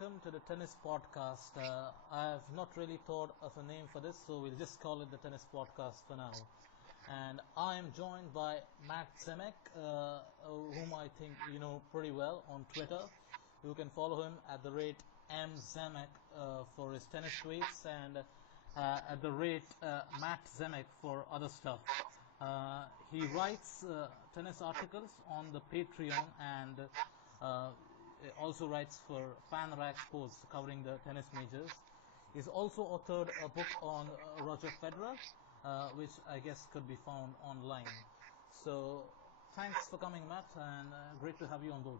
welcome to the tennis podcast. I have not really thought of a name for this, so we'll just call it the tennis podcast for now. And I am joined by Matt Zemek, whom I think you know pretty well on Twitter. You can follow him at the rate mzemek for his tennis tweets and at the rate Matt Zemek for other stuff. He writes tennis articles on the Patreon and uh, also writes for FanRag Sports covering the tennis majors. He's also authored a book on Roger Federer, which I guess could be found online. So thanks for coming, Matt, and great to have you on board.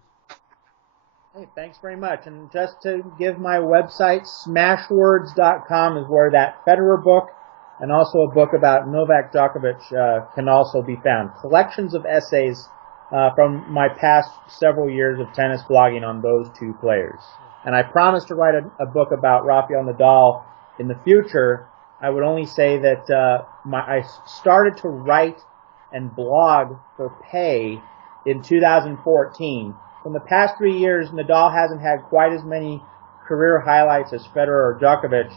Hey, thanks very much. And just to give my website, smashwords.com is where that Federer book and also a book about Novak Djokovic can also be found. Collections of essays from my past several years of tennis blogging on those two players. And I promise to write a book about Rafael Nadal in the future. I would only say that I started to write and blog for pay in 2014. In the past 3 years, Nadal hasn't had quite as many career highlights as Federer or Djokovic.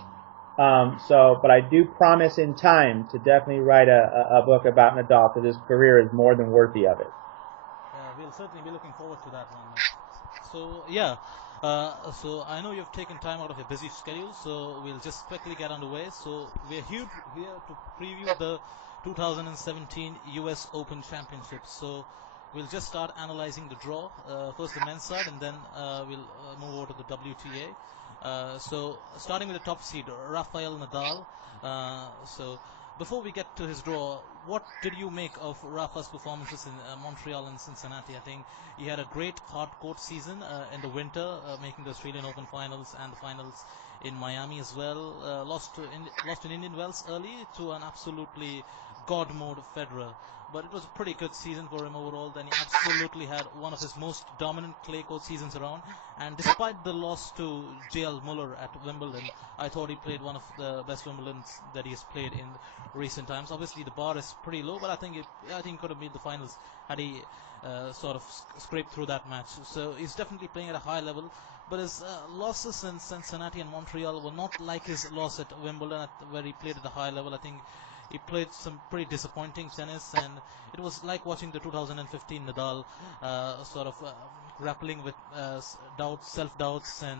But I do promise in time to definitely write a book about Nadal, because his career is more than worthy of it. We'll certainly be looking forward to that one. So so I know you've taken time out of your busy schedule, so we'll just quickly get underway. So we're here to preview the 2017 US Open Championship. So we'll just start analyzing the draw, first the men's side, and then we'll move over to the WTA. So starting with the top seed, Rafael Nadal. So before we get to his draw, what did you make of Rafa's performances in Montreal and Cincinnati? I think he had a great hard court season in the winter, making the Australian Open finals and the finals in Miami as well. Lost in Indian Wells early to an absolutely god mode Federer. But it was a pretty good season for him overall. Then he absolutely had one of his most dominant clay court seasons around. And despite the loss to J.L. Muller at Wimbledon, I thought he played one of the best Wimbledons that he has played in recent times. Obviously, the bar is pretty low, but I think he could have made the finals had he sort of scraped through that match. So he's definitely playing at a high level. But his losses in Cincinnati and Montreal were not like his loss at Wimbledon, where he played at a high level. I think he played some pretty disappointing tennis, and it was like watching the 2015 Nadal grappling with doubts, self-doubts, and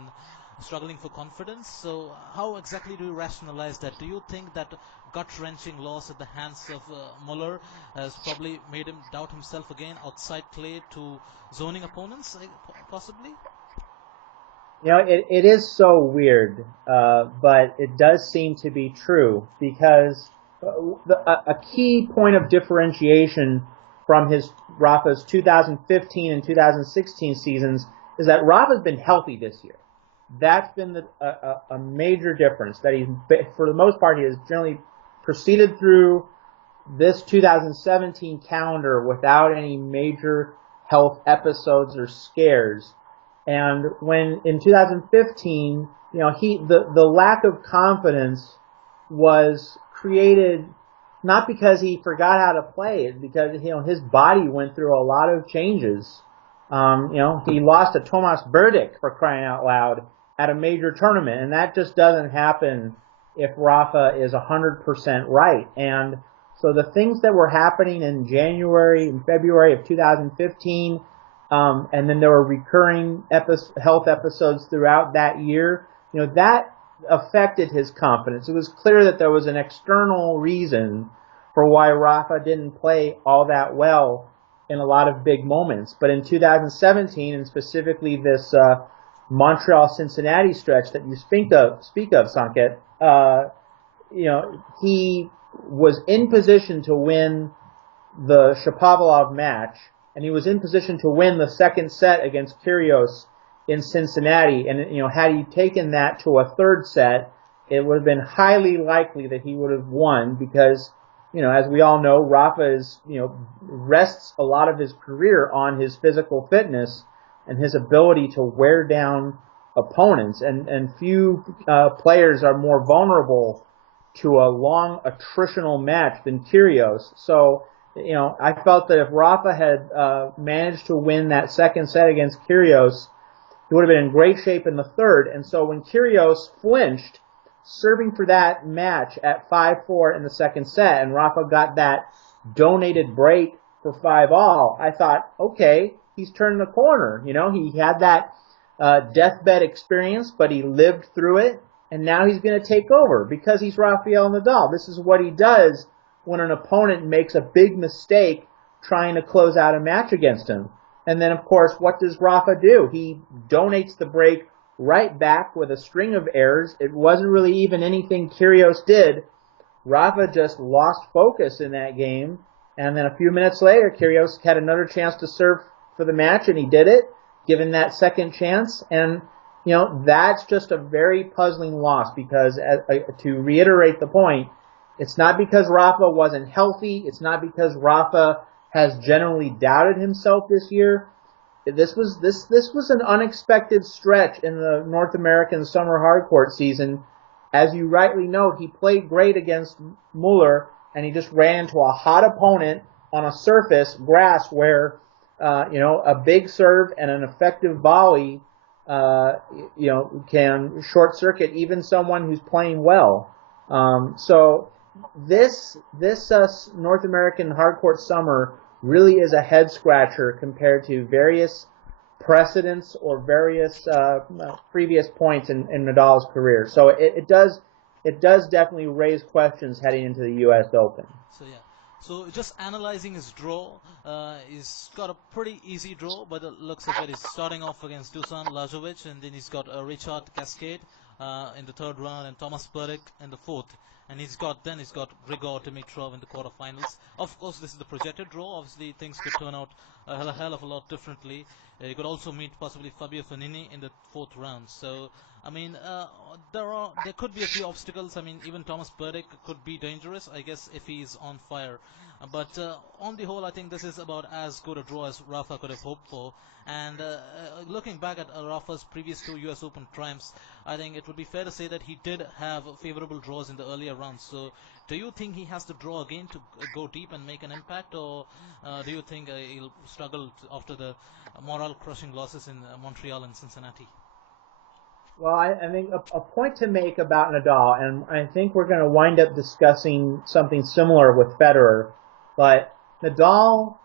struggling for confidence. So how exactly do you rationalize that? Do you think that gut-wrenching loss at the hands of Muller has probably made him doubt himself again outside clay to zoning opponents, possibly? You know, it is so weird, but it does seem to be true, because a key point of differentiation from Rafa's 2015 and 2016 seasons is that Rafa's been healthy this year. That's been a major difference. That he's, for the most part, he has generally proceeded through this 2017 calendar without any major health episodes or scares. And when in 2015, you know, the lack of confidence was created not because he forgot how to play, it's because, you know, his body went through a lot of changes. You know, he lost to Tomas Berdych, for crying out loud, at a major tournament, and that just doesn't happen if Rafa is 100% right. And so the things that were happening in January and February of 2015, and then there were recurring health episodes throughout that year, you know, that affected his confidence. It was clear that there was an external reason for why Rafa didn't play all that well in a lot of big moments. But in 2017, and specifically this Montreal-Cincinnati stretch that you speak of, Sanket, you know, he was in position to win the Shapovalov match, and he was in position to win the second set against Kyrgios in Cincinnati. And, you know, had he taken that to a third set, it would have been highly likely that he would have won, because, you know, as we all know, Rafa is, you know, rests a lot of his career on his physical fitness and his ability to wear down opponents. And few players are more vulnerable to a long attritional match than Kyrgios. So, you know, I felt that if Rafa had managed to win that second set against Kyrgios, he would have been in great shape in the third. And so when Kyrgios flinched, serving for that match at 5-4 in the second set, and Rafa got that donated break for 5-all, I thought, okay, he's turned the corner. You know, he had that deathbed experience, but he lived through it, and now he's going to take over because he's Rafael Nadal. This is what he does when an opponent makes a big mistake trying to close out a match against him. And then, of course, what does Rafa do? He donates the break right back with a string of errors. It wasn't really even anything Kyrgios did. Rafa just lost focus in that game. And then a few minutes later, Kyrgios had another chance to serve for the match, and he did it, given that second chance. And, you know, that's just a very puzzling loss because, to reiterate the point, it's not because Rafa wasn't healthy. It's not because Rafa has generally doubted himself this year. This was an unexpected stretch in the North American summer hardcourt season. As you rightly note, he played great against Muller, and he just ran into a hot opponent on a surface, grass, where a big serve and an effective volley, can short circuit even someone who's playing well. So this North American hardcourt summer really is a head scratcher compared to various precedents or various previous points in Nadal's career. So it does definitely raise questions heading into the U.S. Open. So just analyzing his draw, he's got a pretty easy draw by the looks of it. He's starting off against Dusan Lajovic, and then he's got Richard Gasquet in the third round and Thomas Berdych in the fourth. And he's got Grigor Dimitrov in the quarterfinals. Of course, this is the projected draw. Obviously, things could turn out a hell of a lot differently. You could also meet possibly Fabio Fognini in the fourth round. So, I mean, there could be a few obstacles. I mean, even Thomas Berdych could be dangerous, I guess, if he's on fire. But on the whole, I think this is about as good a draw as Rafa could have hoped for. And looking back at Rafa's previous two U.S. Open triumphs, I think it would be fair to say that he did have favorable draws in the earlier rounds. So do you think he has to draw again to go deep and make an impact, or do you think he'll struggle after the morale-crushing losses in Montreal and Cincinnati? Well, I think a point to make about Nadal, and I think we're going to wind up discussing something similar with Federer, but Nadal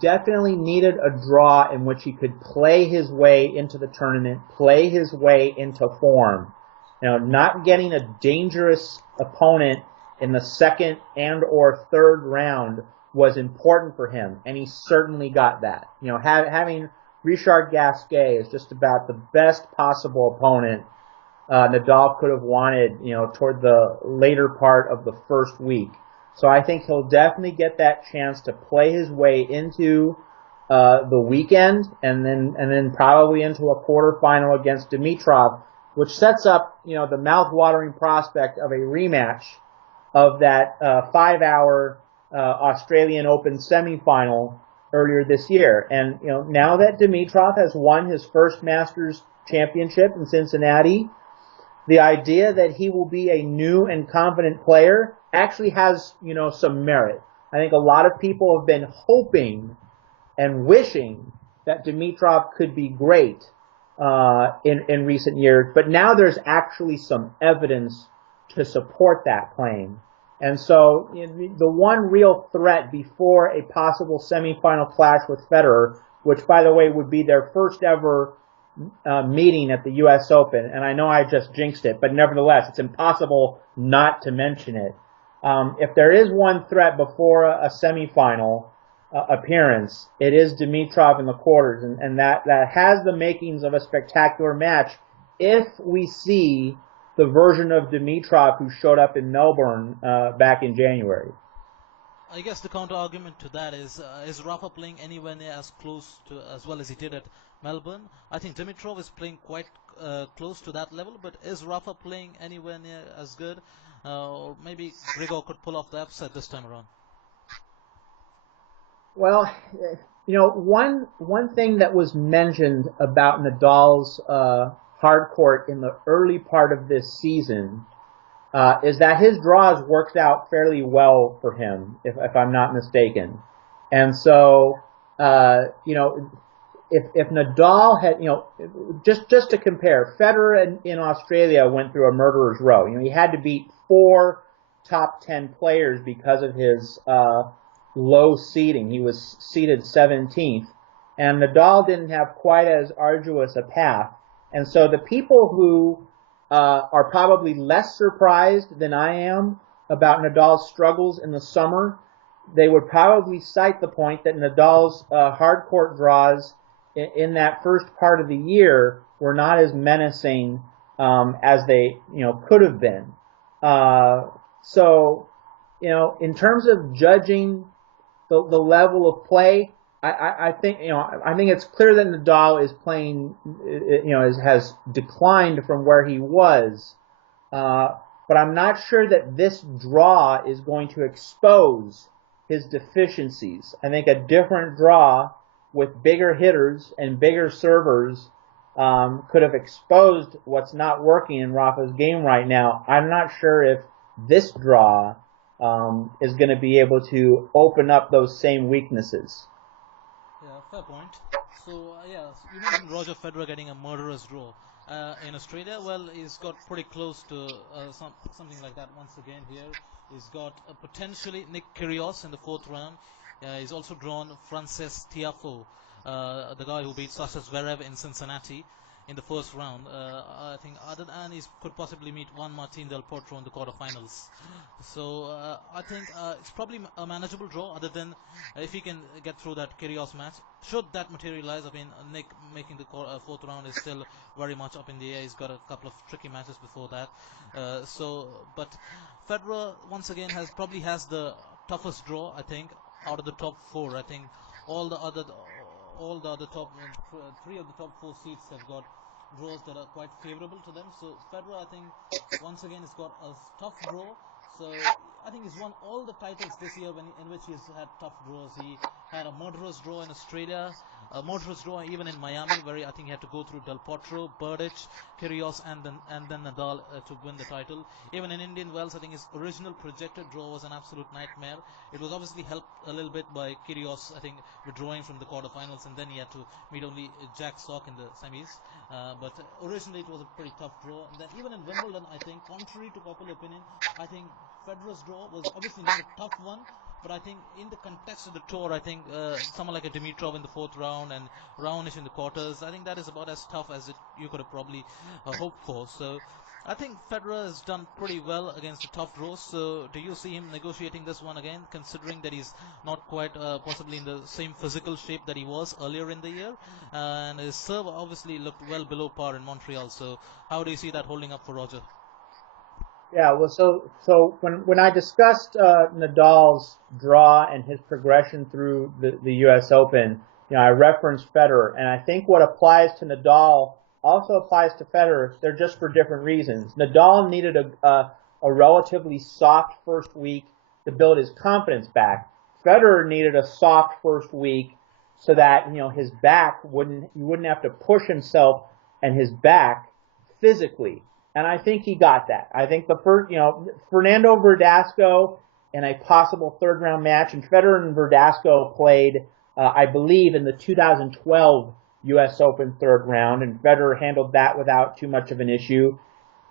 definitely needed a draw in which he could play his way into the tournament, play his way into form. You know, not getting a dangerous opponent in the second and or third round was important for him, and he certainly got that. You know, having Richard Gasquet is just about the best possible opponent Nadal could have wanted, you know, toward the later part of the first week. So I think he'll definitely get that chance to play his way into the weekend, and then probably into a quarterfinal against Dimitrov, which sets up, you know, the mouth-watering prospect of a rematch of that 5-hour Australian Open semifinal earlier this year. And, you know, now that Dimitrov has won his first Masters championship in Cincinnati, the idea that he will be a new and confident player actually has, you know, some merit. I think a lot of people have been hoping and wishing that Dimitrov could be great in recent years, but now there's actually some evidence to support that claim. And so, you know, the one real threat before a possible semifinal clash with Federer, which, by the way, would be their first ever meeting at the U.S. Open, and I know I just jinxed it, but nevertheless, it's impossible not to mention it. If there is one threat before a semifinal appearance, it is Dimitrov in the quarters, and that has the makings of a spectacular match if we see the version of Dimitrov who showed up in Melbourne back in January. I guess the counter-argument to that is Rafa playing anywhere near as close to as well as he did at Melbourne? I think Dimitrov is playing quite close to that level, but is Rafa playing anywhere near as good? Or maybe Grigor could pull off the upset this time around. Well, you know, one thing that was mentioned about Nadal's hardcourt in the early part of this season is that his draws worked out fairly well for him, if I'm not mistaken. And so, you know, if Nadal had, just to compare, Federer in Australia went through a murderer's row. He had to beat 4 top 10 players because of his low seeding. He was seeded 17th, and Nadal didn't have quite as arduous a path. And so the people who are probably less surprised than I am about Nadal's struggles in the summer, they would probably cite the point that Nadal's hard court draws in that first part of the year were not as menacing as they could have been. So in terms of judging the level of play, I think it's clear that Nadal is playing, has declined from where he was, but I'm not sure that this draw is going to expose his deficiencies. I think a different draw with bigger hitters and bigger servers could have exposed what's not working in Rafa's game right now. I'm not sure if this draw is going to be able to open up those same weaknesses. Yeah, fair point. So, you mentioned Roger Federer getting a murderous draw in Australia. Well, he's got pretty close to something like that once again here. He's got potentially Nick Kyrgios in the 4th round. He's also drawn Frances Tiafoe, the guy who beat Sasha Zverev in Cincinnati in the 1st round. I think other than he could possibly meet Juan Martín del Potro in the quarterfinals. So I think it's probably a manageable draw, other than if he can get through that Kyrgios match. Should that materialize, I mean, Nick making the 4th round is still very much up in the air. He's got a couple of tricky matches before that. But Federer once again probably has the toughest draw, I think, out of the top 4. I think all the other top 3 of the top 4 seeds have got draws that are quite favorable to them. So Federer, I think, once again has got a tough draw. So I think he's won all the titles this year in which he's had tough draws. He had a murderous draw in Australia, a murderous draw even in Miami, where I think he had to go through Del Potro, Berdych, Kyrgios, and then Nadal to win the title. Even in Indian Wells, I think his original projected draw was an absolute nightmare. It was obviously helped a little bit by Kyrgios, I think, withdrawing from the quarterfinals, and then he had to meet only Jack Sock in the semis. But originally it was a pretty tough draw. And then even in Wimbledon, I think, contrary to popular opinion, I think Federer's draw was obviously not a tough one, but I think in the context of the tour, I think someone like a Dimitrov in the 4th round and Raonic in the quarters, I think that is about as tough as you could have probably hoped for. So I think Federer has done pretty well against the tough draws. So do you see him negotiating this one again, considering that he's not quite possibly in the same physical shape that he was earlier in the year? And his serve obviously looked well below par in Montreal. So how do you see that holding up for Roger? Yeah, well, so when I discussed Nadal's draw and his progression through the U.S. Open, I referenced Federer, and I think what applies to Nadal also applies to Federer. They're just for different reasons. Nadal needed a relatively soft first week to build his confidence back. Federer needed a soft first week so that his back he wouldn't have to push himself and his back physically. And I think he got that. I think the first, Fernando Verdasco in a possible 3rd round match, and Federer and Verdasco played, I believe, in the 2012 U.S. Open 3rd round, and Federer handled that without too much of an issue.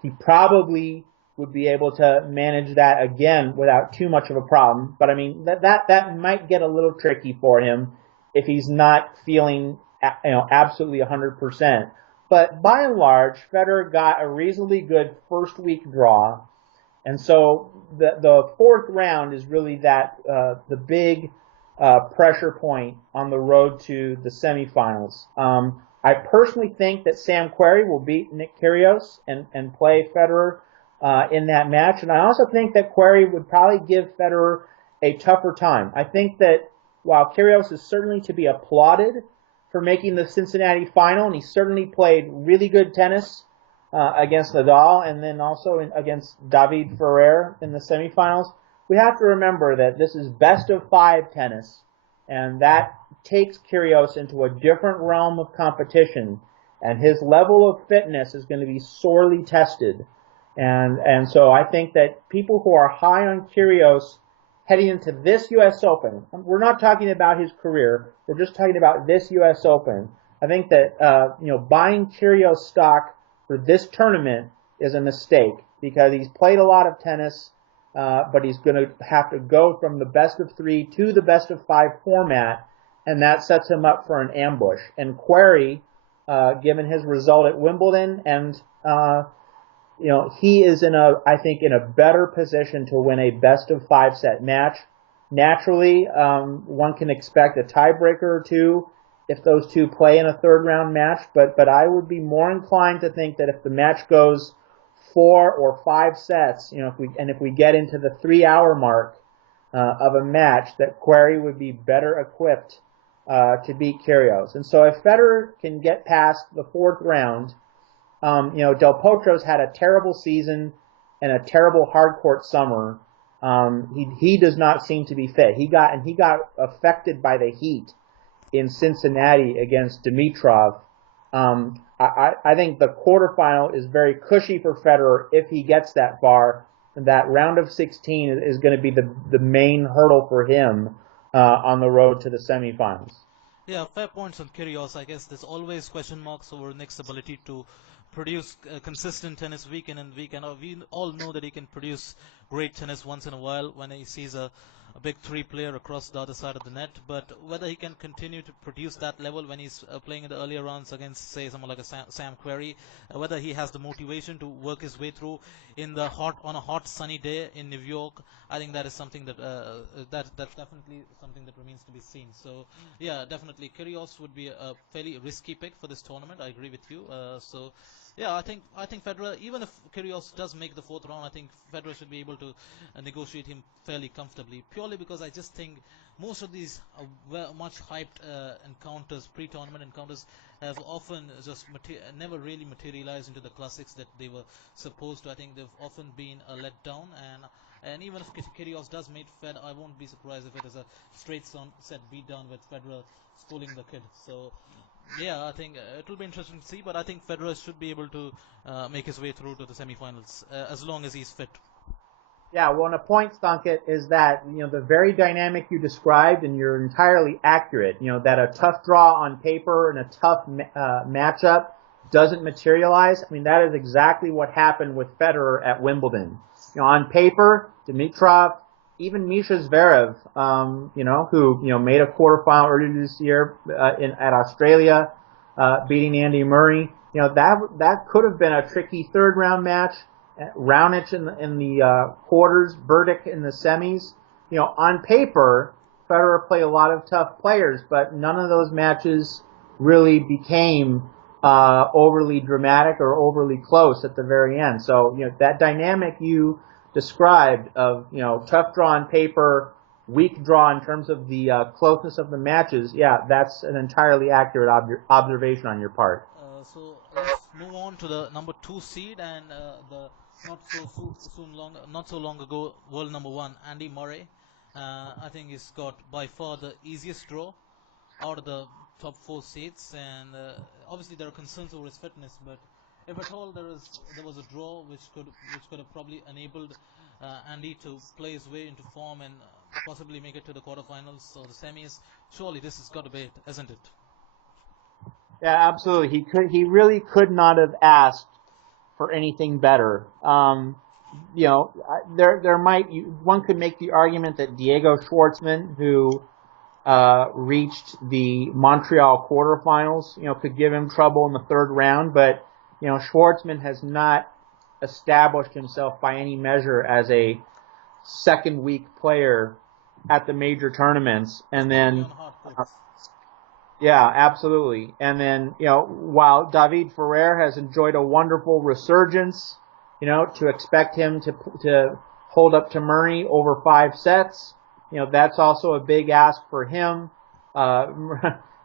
He probably would be able to manage that again without too much of a problem. But I mean, that might get a little tricky for him if he's not feeling, absolutely 100%. But by and large, Federer got a reasonably good first week draw, and so the 4th round is really the big pressure point on the road to the semifinals. I personally think that Sam Querrey will beat Nick Kyrgios and play Federer in that match, and I also think that Querrey would probably give Federer a tougher time. I think that while Kyrgios is certainly to be applauded for making the Cincinnati final, and he certainly played really good tennis against Nadal, and then also against David Ferrer in the semifinals. We have to remember that this is best of 5 tennis, and that takes Kyrgios into a different realm of competition, and his level of fitness is going to be sorely tested. And so I think that people who are high on Kyrgios heading into this U.S. Open, we're not talking about his career, we're just talking about this U.S. Open. I think that buying Kyrgios stock for this tournament is a mistake because he's played a lot of tennis, but he's going to have to go from the best of 3 to the best of 5 format, and that sets him up for an ambush. And Querrey, given his result at Wimbledon, and he is I think in a better position to win a best of 5 set match. Naturally, one can expect a tiebreaker or two if those two play in a third round match, but I would be more inclined to think that if the match goes 4 or 5 sets, if we get into the 3-hour mark of a match, that Querrey would be better equipped to beat Kyrgios. And so if Federer can get past the 4th round, Del Potro's had a terrible season and a terrible hard court summer. He does not seem to be fit. He got affected by the heat in Cincinnati against Dimitrov. I think the quarterfinal is very cushy for Federer if he gets that far. And that round of 16 is going to be the main hurdle for him on the road to the semifinals. Yeah, fair points on Kyrgios. I guess there's always question marks over Nick's ability to produce consistent tennis week in and week out. We all know that he can produce great tennis once in a while when he sees a big 3 player across the other side of the net, but whether he can continue to produce that level when he's playing in the earlier rounds against, say, someone like a Sam Querrey, whether he has the motivation to work his way through on a hot sunny day in New York, I think that is something that's definitely something that remains to be seen. So yeah, definitely Kyrgios would be a fairly risky pick for this tournament. I agree with you. Yeah, I think Federer, even if Kyrgios does make the 4th round, I think Federer should be able to negotiate him fairly comfortably, purely because I just think most of these much hyped encounters, pre-tournament encounters, have often just never really materialized into the classics that they were supposed to. I think they've often been a letdown, and even if Kyrgios does meet Fed, I won't be surprised if it is a straight set beatdown with Federer schooling the kid. So yeah, I think it will be interesting to see, but I think Federer should be able to make his way through to the semifinals as long as he's fit. Yeah, well, and a point, Stunkit, is that, the very dynamic you described, and you're entirely accurate, that a tough draw on paper and a tough matchup doesn't materialize. I mean, that is exactly what happened with Federer at Wimbledon. On paper, Dimitrov, even Misha Zverev, who, made a quarterfinal earlier this year at Australia, beating Andy Murray, that could have been a tricky 3rd round match. Raonic in the quarters, Berdych in the semis. On paper, Federer played a lot of tough players, but none of those matches really became overly dramatic or overly close at the very end. So, that dynamic you described of, tough draw on paper, weak draw in terms of the closeness of the matches, yeah, that's an entirely accurate observation on your part. So let's move on to the number 2 seed and the not so long ago world number 1, Andy Murray. I think he's got by far the easiest draw out of the top 4 seeds, and obviously there are concerns over his fitness, but if at all there was a draw which could have probably enabled Andy to play his way into form and possibly make it to the quarterfinals or the semis, surely this has got to be it, hasn't it? Yeah, absolutely. He really could not have asked for anything better. One could make the argument that Diego Schwartzman, who reached the Montreal quarterfinals, could give him trouble in the 3rd round, but Schwartzman has not established himself by any measure as a second week player at the major tournaments. And then yeah, absolutely. And then, while David Ferrer has enjoyed a wonderful resurgence, to expect him to hold up to Murray over 5 sets, that's also a big ask for him.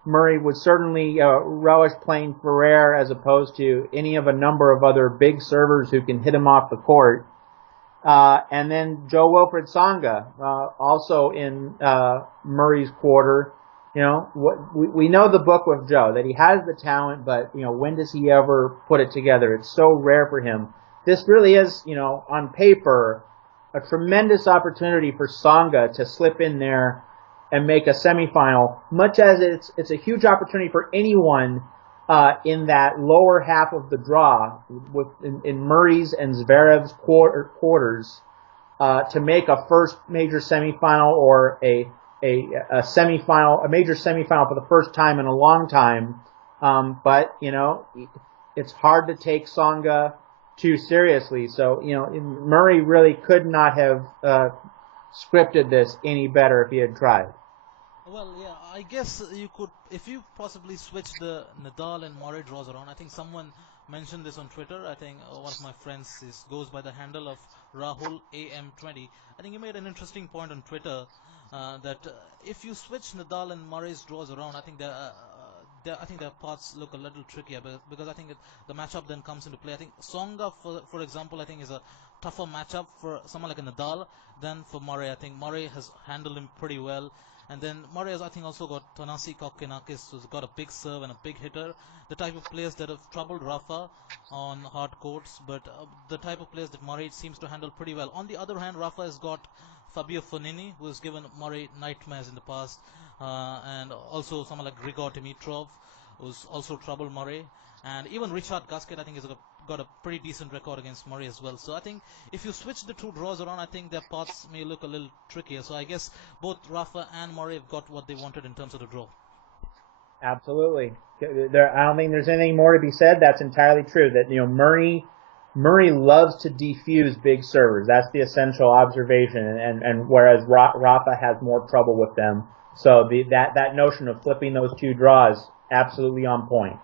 Murray would certainly relish playing Ferrer as opposed to any of a number of other big servers who can hit him off the court. And then Jo-Wilfried Tsonga, also in Murray's quarter. We know the book with Joe, that he has the talent, but, when does he ever put it together? It's so rare for him. This really is, on paper, a tremendous opportunity for Tsonga to slip in there and make a semifinal, much as it's a huge opportunity for anyone in that lower half of the draw in Murray's and Zverev's quarters to make a first major semifinal or a semifinal, a major semifinal for the first time in a long time. But it's hard to take Tsonga too seriously. So Murray really could not have scripted this any better if he had tried. Well, yeah, I guess you could, if you possibly switch the Nadal and Murray draws around. I think someone mentioned this on Twitter. I think one of my friends goes by the handle of Rahul AM20. I think he made an interesting point on Twitter that if you switch Nadal and Murray's draws around, I think their paths look a little trickier because I think the matchup then comes into play. I think Tsonga, for example, I think is a tougher matchup for someone like a Nadal than for Murray. I think Murray has handled him pretty well. And then Murray has, I think, also got Thanasi Kokkinakis, who's got a big serve and a big hitter. The type of players that have troubled Rafa on hard courts, but the type of players that Murray seems to handle pretty well. On the other hand, Rafa has got Fabio Fognini, who has given Murray nightmares in the past, and also someone like Grigor Dimitrov, who's also troubled Murray. And even Richard Gasquet, I think, has got a pretty decent record against Murray as well. So I think if you switch the two draws around, I think their paths may look a little trickier. So I guess both Rafa and Murray have got what they wanted in terms of the draw. Absolutely. I don't think there's anything more to be said. That's entirely true. That Murray loves to defuse big servers. That's the essential observation. And whereas Rafa has more trouble with them. So that notion of flipping those two draws, absolutely on point.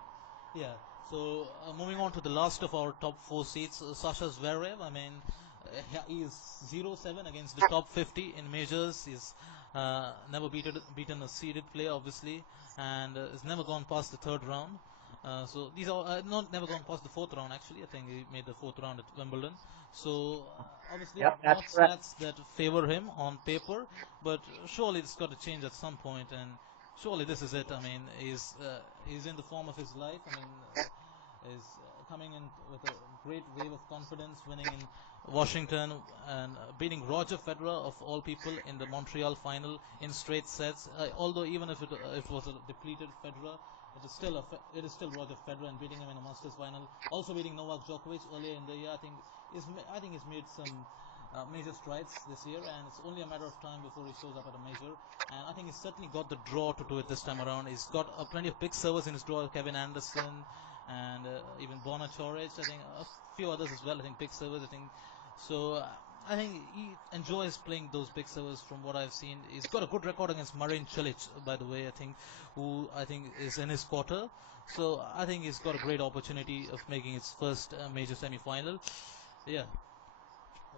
Yeah. So moving on to the last of our top four seeds, Sasha Zverev. I mean, he is 0-7 against the top 50 in majors. He's never beaten a seeded player, obviously, and has never gone past the third round. So these are not never gone past the fourth round. Actually, I think he made the fourth round at Wimbledon. So obviously, Yep, not correct. stats that favor him on paper, but surely it's got to change at some point, and surely this is it. I mean, he's in the form of his life. I mean, is coming in with a great wave of confidence, winning in Washington and beating Roger Federer of all people in the Montreal final in straight sets. Although even if it was a depleted Federer, it is still Roger Federer, and beating him in a Masters final. Also beating Novak Djokovic earlier in the year. I think he's made some major strides this year, and it's only a matter of time before he shows up at a major. And I think he's certainly got the draw to do it this time around. He's got plenty of big servers in his draw, Kevin Anderson and even Borna Coric. I think a few others as well. I think big servers. I think so. I think he enjoys playing those big servers from what I've seen. He's got a good record against Marin Cilic, by the way, who I think is in his quarter. So I think he's got a great opportunity of making his first major semi-final. Yeah.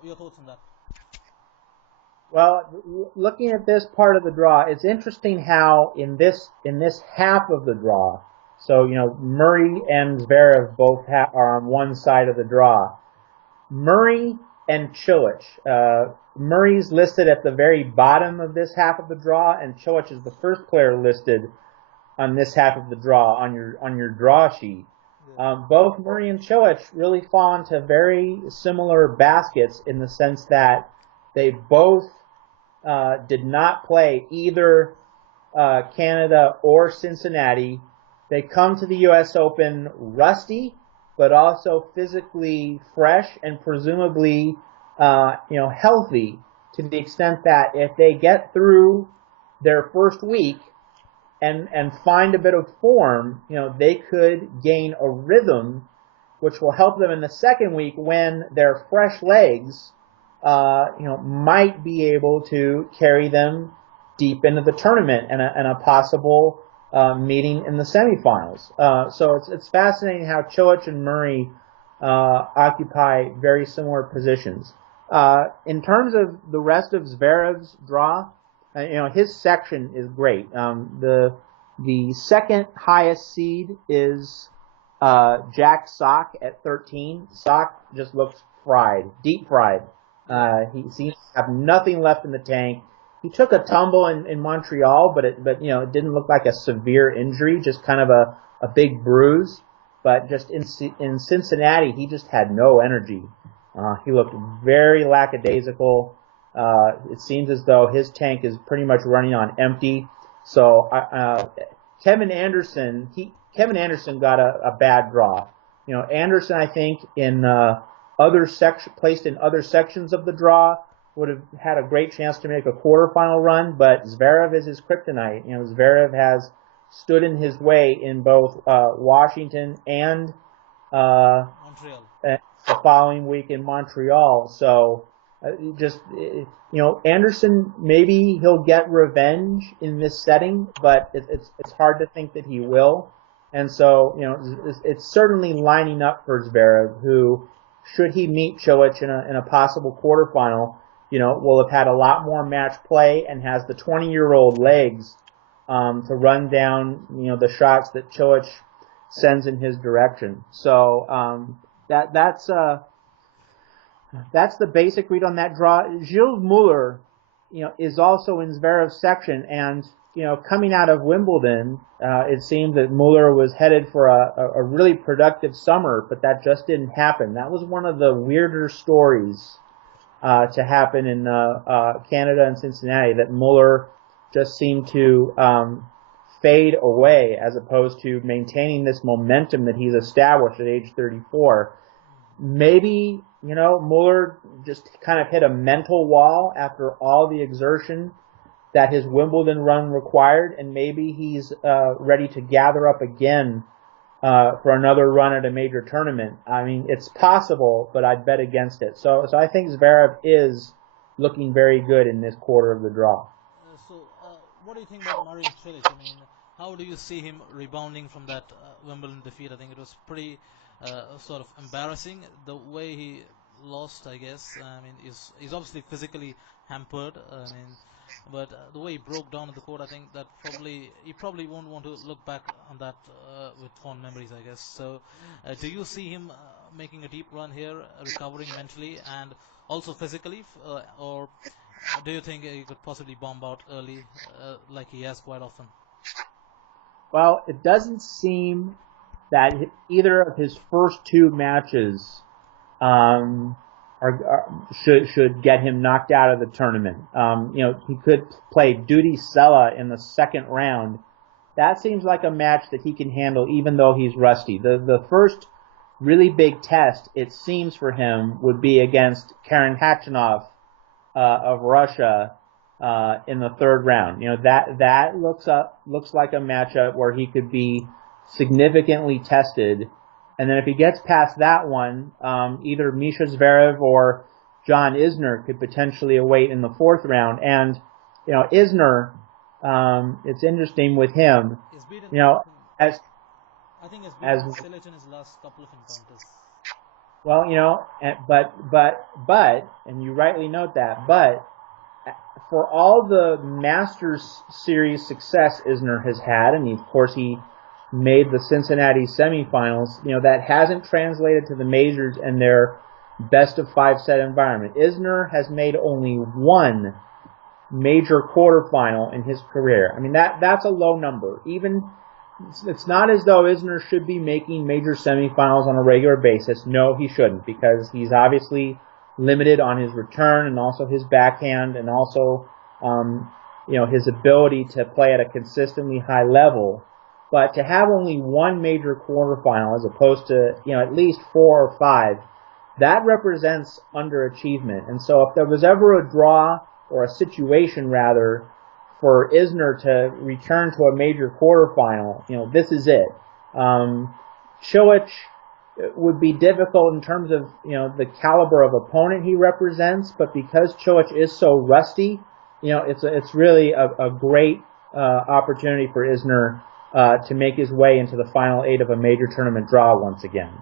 Your thoughts on that? Well, looking at this part of the draw, it's interesting how in this half of the draw, so Murray and Zverev both are on one side of the draw. Murray and Cilic. Murray's listed at the very bottom of this half of the draw, and Cilic is the first player listed on this half of the draw on your draw sheet. Both Murray and Cilic really fall into very similar baskets in the sense that they both did not play either Canada or Cincinnati. They come to the U.S. Open rusty, but also physically fresh and presumably, healthy to the extent that if they get through their first week and find a bit of form, they could gain a rhythm which will help them in the second week when their fresh legs, might be able to carry them deep into the tournament and a possible meeting in the semifinals. So it's fascinating how Cilic and Murray occupy very similar positions. In terms of the rest of Zverev's draw, his section is great. The second highest seed is Jack Sock at 13. Sock just looks fried, deep fried. He seems to have nothing left in the tank. He took a tumble in Montreal, but it didn't look like a severe injury, just kind of a big bruise. But just in Cincinnati, he just had no energy. He looked very lackadaisical. It seems as though his tank is pretty much running on empty. So Kevin Anderson got a bad draw. You know, Anderson, I think, in placed in other sections of the draw, would have had a great chance to make a quarterfinal run, but Zverev is his kryptonite. You know, Zverev has stood in his way in both Washington and Montreal the following week in Montreal. So Anderson, maybe he'll get revenge in this setting, but it's hard to think that he will. And so, you know, it's certainly lining up for Zverev, who, should he meet Cilic in a possible quarterfinal, you know, will have had a lot more match play and has the 20-year-old legs to run down, you know, the shots that Cilic sends in his direction. So that's the basic read on that draw. Gilles Muller, you know, is also in Zverev's section, and you know, coming out of Wimbledon, it seemed that Muller was headed for a really productive summer, but that just didn't happen. That was one of the weirder stories to happen in Canada and Cincinnati, that Muller just seemed to fade away as opposed to maintaining this momentum that he's established at age 34. Maybe, you know, Muller just kind of hit a mental wall after all the exertion that his Wimbledon run required, and maybe he's ready to gather up again for another run at a major tournament. I mean, it's possible, but I'd bet against it. So I think Zverev is looking very good in this quarter of the draw. What do you think about Marin Cilic? I mean, how do you see him rebounding from that Wimbledon defeat? I think it was pretty sort of embarrassing the way he lost, I guess. I mean, he's obviously physically hampered. I mean, but the way he broke down on the court, I think that he probably won't want to look back on that with fond memories, I guess. So, do you see him making a deep run here, recovering mentally and also physically, or do you think he could possibly bomb out early, like he has quite often? Well, it doesn't seem that either of his first two matches should get him knocked out of the tournament. You know, he could play Duty Sela in the second round. That seems like a match that he can handle, even though he's rusty. The first really big test, it seems, for him would be against Karen Khachanov of Russia in the third round. You know, that looks like a matchup where he could be significantly tested. And then if he gets past that one, either Misha Zverev or John Isner could potentially await in the fourth round. And, you know, Isner, it's interesting with him, you know, I think he's beaten Cilic in his last couple of encounters. Well, you know, but, and you rightly note that, but for all the Masters Series success Isner has had, and of course he made the Cincinnati semifinals, you know, that hasn't translated to the majors and their best of 5-set environment. Isner has made only one major quarterfinal in his career. I mean, that's a low number. Even, it's not as though Isner should be making major semifinals on a regular basis. No, he shouldn't, because he's obviously limited on his return and also his backhand and also, you know, his ability to play at a consistently high level. But to have only one major quarterfinal as opposed to, you know, at least 4 or 5, that represents underachievement. And so if there was ever a draw, or a situation rather, for Isner to return to a major quarterfinal, you know, this is it. Cilic would be difficult in terms of, you know, the caliber of opponent he represents, but because Cilic is so rusty, you know, it's really a great opportunity for Isner to make his way into the final 8 of a major tournament draw once again.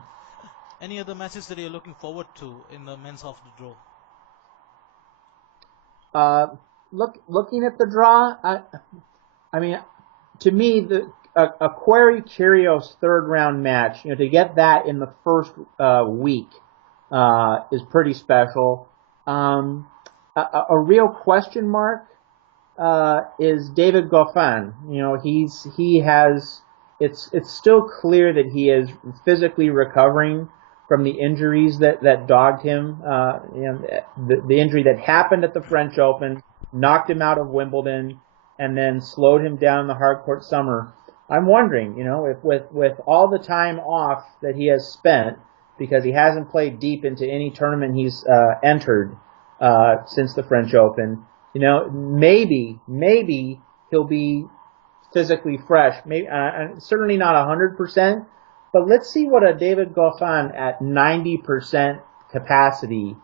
Any other matches that you're looking forward to in the men's half of the draw? Looking at the draw, I mean, to me, a Querrey Kyrgios third round match, you know, to get that in the first week is pretty special. A real question mark is David Goffin. You know, it's still clear that he is physically recovering from the injuries that dogged him. The injury that happened at the French Open, knocked him out of Wimbledon, and then slowed him down in the hardcourt summer. I'm wondering, if with all the time off that he has spent, because he hasn't played deep into any tournament he's entered since the French Open, maybe he'll be physically fresh. Maybe certainly not 100%, but let's see what a David Goffin at 90% capacity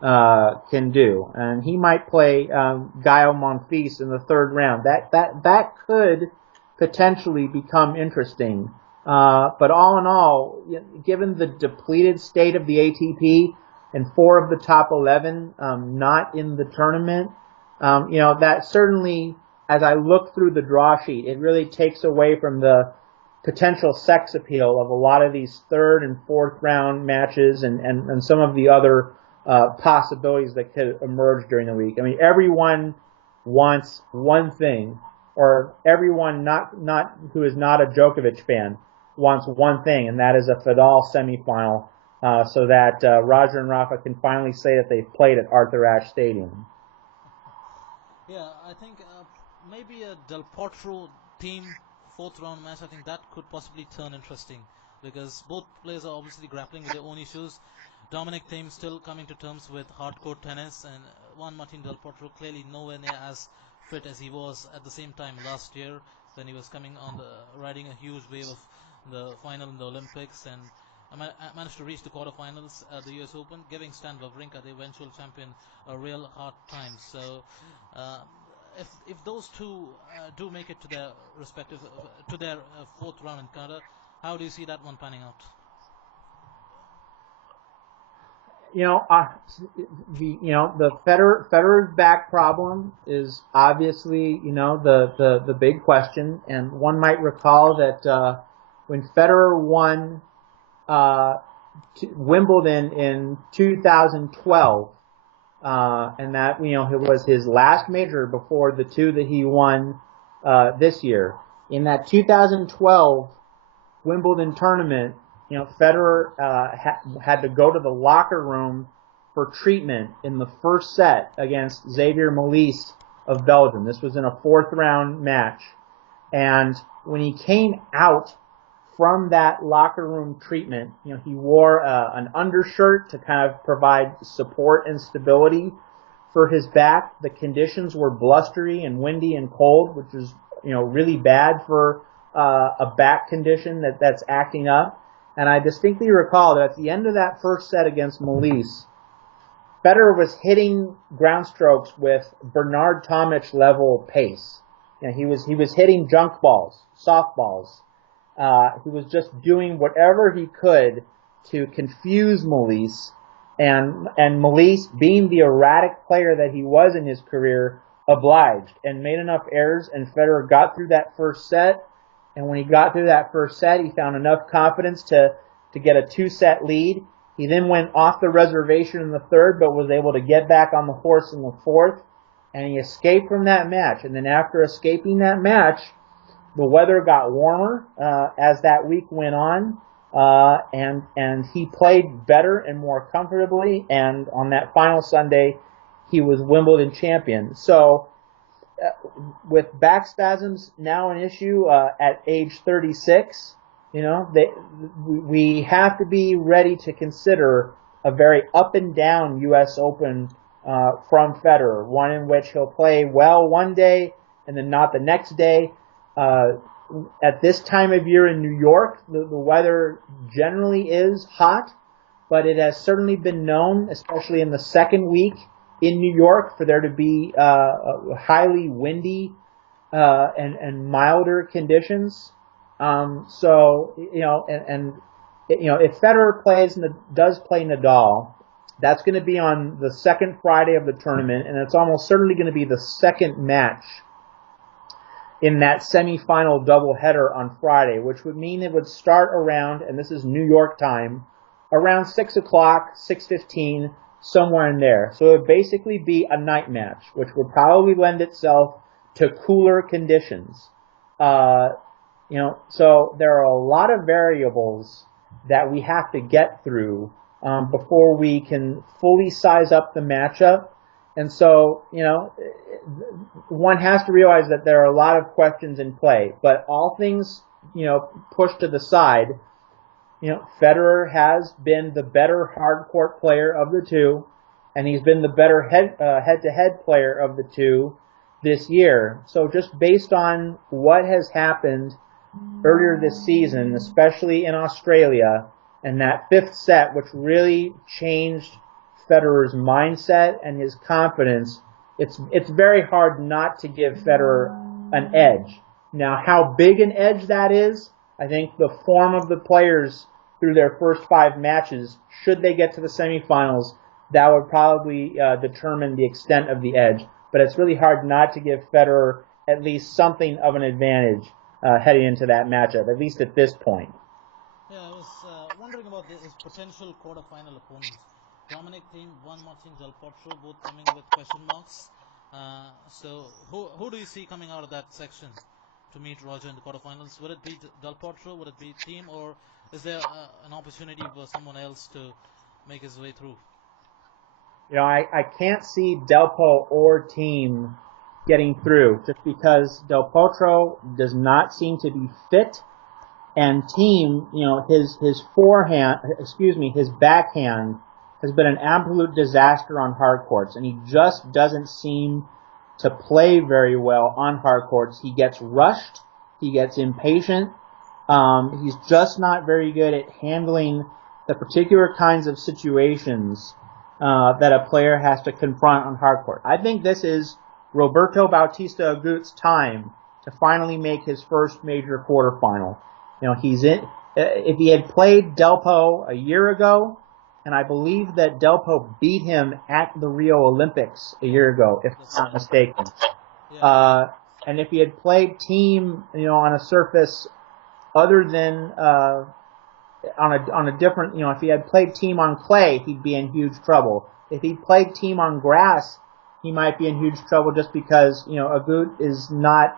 can do. And he might play Gael Monfils in the third round. That could potentially become interesting. But all in all, given the depleted state of the ATP and 4 of the top 11 not in the tournament, that certainly, as I look through the draw sheet, it really takes away from the potential sex appeal of a lot of these third and fourth round matches and some of the other possibilities that could emerge during the week. I mean, everyone wants one thing, or everyone not who is not a Djokovic fan wants one thing, and that is a Fedal semifinal, so that Roger and Rafa can finally say that they've played at Arthur Ashe Stadium. Yeah, I think maybe a Del Potro team fourth round match, I think that could possibly turn interesting, because both players are obviously grappling with their own issues. Dominic Thiem still coming to terms with hardcore tennis, and Juan Martín Del Potro clearly nowhere near as fit as he was at the same time last year when he was coming on riding a huge wave of the final in the Olympics, and I managed to reach the quarterfinals at the US Open, giving Stan Wawrinka, the eventual champion, a real hard time. So if those two do make it to their respective fourth round in Canada, how do you see that one panning out? The Federer's back problem is obviously, the big question. And one might recall that when Federer won Wimbledon in 2012, and that, it was his last major before the 2 that he won this year. In that 2012 Wimbledon tournament, Federer had to go to the locker room for treatment in the first set against Xavier Malisse of Belgium. This was in a fourth round match. And when he came out from that locker room treatment, he wore an undershirt to kind of provide support and stability for his back. The conditions were blustery and windy and cold, which is, really bad for a back condition that's acting up. And I distinctly recall that at the end of that first set against Malisse, Federer was hitting ground strokes with Bernard Tomic level pace. He was hitting junk balls, softballs. He was just doing whatever he could to confuse Malisse, and Malisse, being the erratic player that he was in his career, obliged and made enough errors, and Federer got through that first set. And when he got through that first set, he found enough confidence to get a 2-set lead. He then went off the reservation in the third, but was able to get back on the horse in the fourth, and he escaped from that match. And then after escaping that match, the weather got warmer as that week went on, and he played better and more comfortably. And on that final Sunday, he was Wimbledon champion. So with back spasms now an issue at age 36, we have to be ready to consider a very up and down U.S. Open from Federer, one in which he'll play well one day and then not the next day. At this time of year in New York, the weather generally is hot, but it has certainly been known, especially in the second week in New York, for there to be highly windy and milder conditions. If Federer does play Nadal, that's going to be on the second Friday of the tournament, and it's almost certainly going to be the second match in that semifinal doubleheader on Friday, which would mean it would start around, and this is New York time, around 6 o'clock, 6:15, somewhere in there. So it would basically be a night match, which would probably lend itself to cooler conditions. So there are a lot of variables that we have to get through before we can fully size up the matchup. And so, one has to realize that there are a lot of questions in play. But all things, pushed to the side, Federer has been the better hard court player of the two, and he's been the better head-to-head player of the two this year. So just based on what has happened earlier this season, especially in Australia, and that fifth set, which really changed Federer's mindset and his confidence, it's very hard not to give Federer an edge. Now, how big an edge that is, I think the form of the players through their first 5 matches, should they get to the semifinals, that would probably determine the extent of the edge. But it's really hard not to give Federer at least something of an advantage heading into that matchup, at least at this point. Yeah, I was wondering about his potential quarterfinal opponents. Dominic Thiem, Juan Martín del Potro, both coming with question marks. So who do you see coming out of that section to meet Roger in the quarterfinals? Would it be Del Potro? Would it be Thiem? Or is there an opportunity for someone else to make his way through? I can't see Delpo or Thiem getting through just because Del Potro does not seem to be fit, and Thiem, his backhand has been an absolute disaster on hard courts, and he just doesn't seem to play very well on hard courts. He gets rushed, he gets impatient, he's just not very good at handling the particular kinds of situations that a player has to confront on hard court. I think this is Roberto Bautista Agut's time to finally make his first major quarterfinal. If he had played Delpo a year ago, and I believe that Delpo beat him at the Rio Olympics a year ago, if I'm not mistaken. Yeah. And if he had played Thiem, on a surface other than on a different, if he had played Thiem on clay, he'd be in huge trouble. If he played Thiem on grass, he might be in huge trouble just because, Agut is not,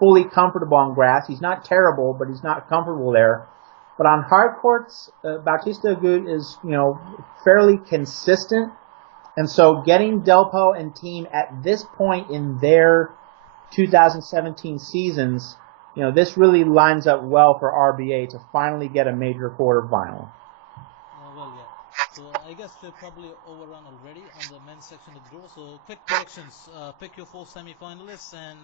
fully comfortable on grass. He's not terrible, but he's not comfortable there. But on hard courts, Bautista Agut is, fairly consistent. And so getting Delpo and Thiem at this point in their 2017 seasons, this really lines up well for RBA to finally get a major quarterfinal. Well, yeah. So I guess we're probably overrun already on the men's section of the draw. So quick predictions. Pick your 4 semi-finalists and